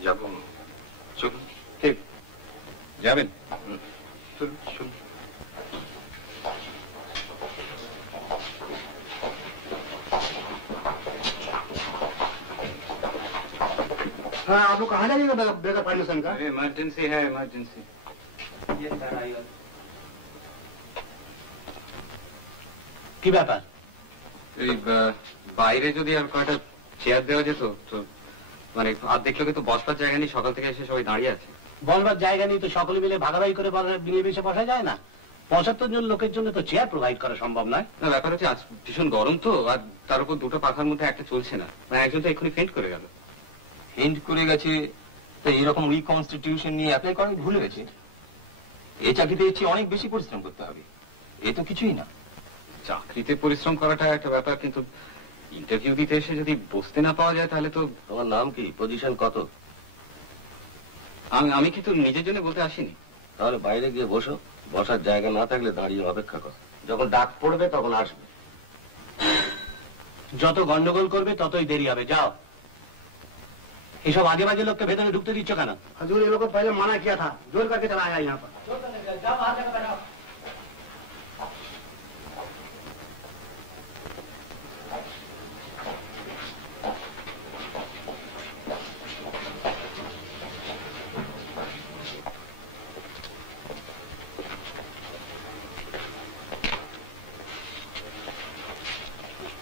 যাবো, চলুন। ঠিক যাবেন? চলুন চলুন। हाँ, आप लोग कहाँ जाइएगा बेगर फाइनेंसन का? इमरजेंसी है, इमरजेंसी। কি ব্যাপার? এই বাইরে যদি আর কয়টা চেয়ার দেওয়া যেত তো, মানে অর্ধেক লোকে তো বসবার জায়গা নেই, সকাল থেকে এসে সবাই দাঁড়িয়ে আছে। বলবার জায়গা নেই তো সকলে মিলে ভাগাভাগি করে মিলেমিশে বসা যায় না? 75 জন লোকের জন্য তো চেয়ার প্রোভাইড করা সম্ভব নয়। না, ব্যাপার হচ্ছে আজ ভীষণ গরম তো, আর তার উপর দুটো পাখার মধ্যে একটা চলছে না, মানে একজন তো এক্ষুনি ফেন্ট করে গেল। ফেন্ট করে গেছে তো এইরকম রিকনস্টিটিউশন নিয়ে অ্যাপ্লাই করা ভুলে গেছে? এই চাকরিতে এর চেয়ে অনেক বেশি পরিশ্রম করতে হবে, এ তো কিছুই না। চাকরিতে পরিশ্রম করাটা একটা ব্যাপার, কিন্তু ইন্টারভিউ দিতে এসে যদি বসতে না পাওয়া যায় তাহলে তো। তোমার নাম কি, পজিশন কত? আমি কিন্তু নিজের জন্য বলতে আসিনি। তাহলে বাইরে গিয়ে বসো, বসার জায়গা না থাকলে দাঁড়িয়ে অপেক্ষা করো, যখন ডাক পড়বে তখন আসবে। যত গন্ডগোল করবে ততই দেরি হবে, যাও। এসব আজে বাজে লোককে ভেতরে ঢুকতে দিচ্ছ কেন? हजूर ये लोग को पहले मना किया था, जोर करके चलाया यहाँ पर।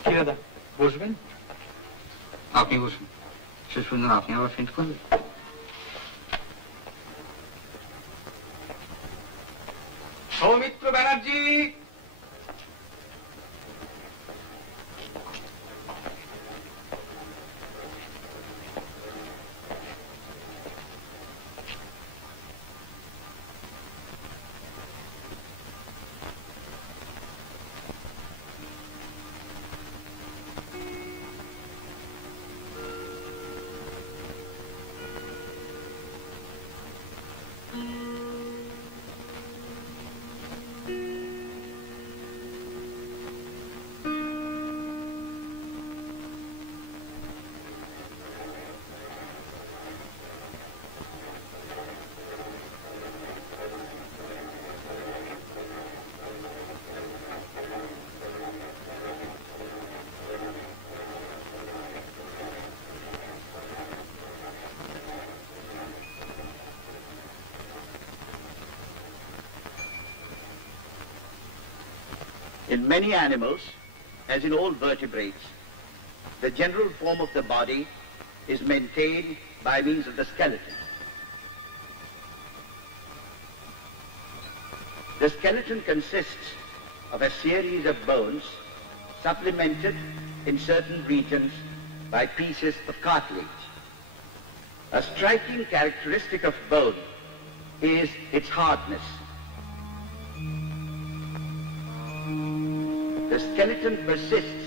কি দাদা বসবেন? আপনি বসুন, শেষ পর্যন্ত আপনি আবার ফেন্ট করবেন? Soumitra Banerjee, In many animals, as in all vertebrates, the general form of the body is maintained by means of the skeleton. The skeleton consists of a series of bones supplemented in certain regions by pieces of cartilage. A striking characteristic of bone is its hardness. The skeleton persists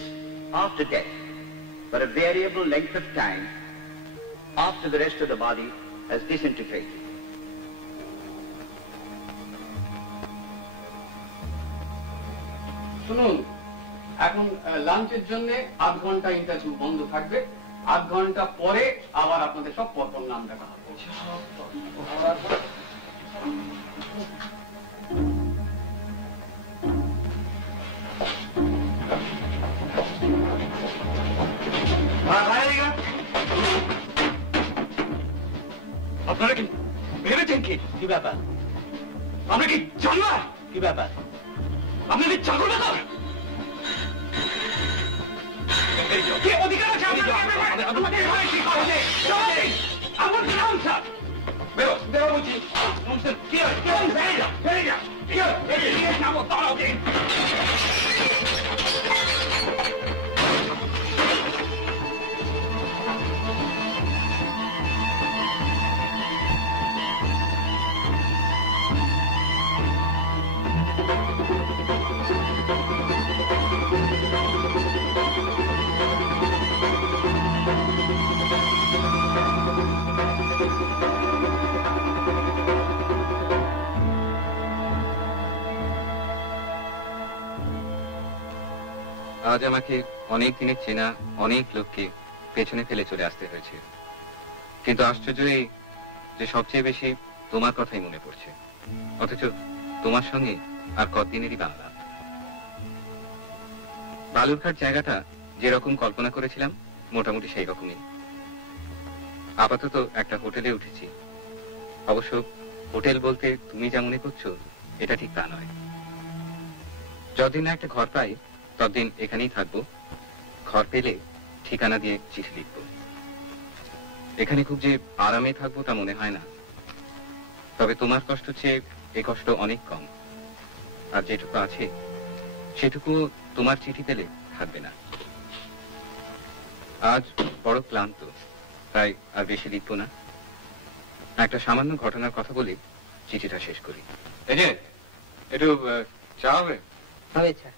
after death for a variable length of time after the rest of the body has disintegrated. শুনুন, এখন লাঞ্চের জন্য আধ ঘন্টা interview বন্ধ থাকবে, আধ ঘন্টা পরে আবার আপনাদের সব পরপর নাম দেখা হবে। আপনারা কি ভেবেছেন কি ব্যাপার? আমরা কি জানলাম কি ব্যাপার? আপনাদের চাকর ব্যাপার কি অধিকার আছে আমার নাম স্যার বেরো বলছি কি নাম তারাও দিন। আজ আমাকে অনেক দিনের চেনা অনেক লোককে পেছনে ফেলে চলে আসতে হয়েছে, কিন্তু আশ্চর্য এই যে সবচেয়ে বেশি তোমার কথাই মনে পড়ছে, অথচ তোমার সঙ্গে আর কতদিনেরই বাংলা। বালুরঘাট জায়গাটা যেরকম কল্পনা করেছিলাম মোটামুটি সেই রকমই। আপাতত একটা হোটেলে উঠেছি, অবশ্য হোটেল বলতে তুমি যা মনে করছো এটা ঠিক তা নয়। যতদিন না একটা ঘর পাই ততদিন এখানেই থাকবো, ঘর পেলে ঠিকানা দিয়ে চিঠি লিখব। এখানে খুব যে আরামে থাকবো তা মনে হয় না, তবে তোমার কষ্ট চেয়ে এ কষ্ট অনেক কম। আর যেটুকু আছে সেটুকু তোমার চিঠি পেলে থাকবে না। আজ বড় ক্লান্ত, তাই আর বেশি লিখবো না। একটা সামান্য ঘটনার কথা বলে চিঠিটা শেষ করি। এই যে একটু চা হবে? হবে চা।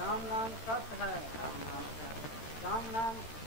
राम नाम सत है, राम नाम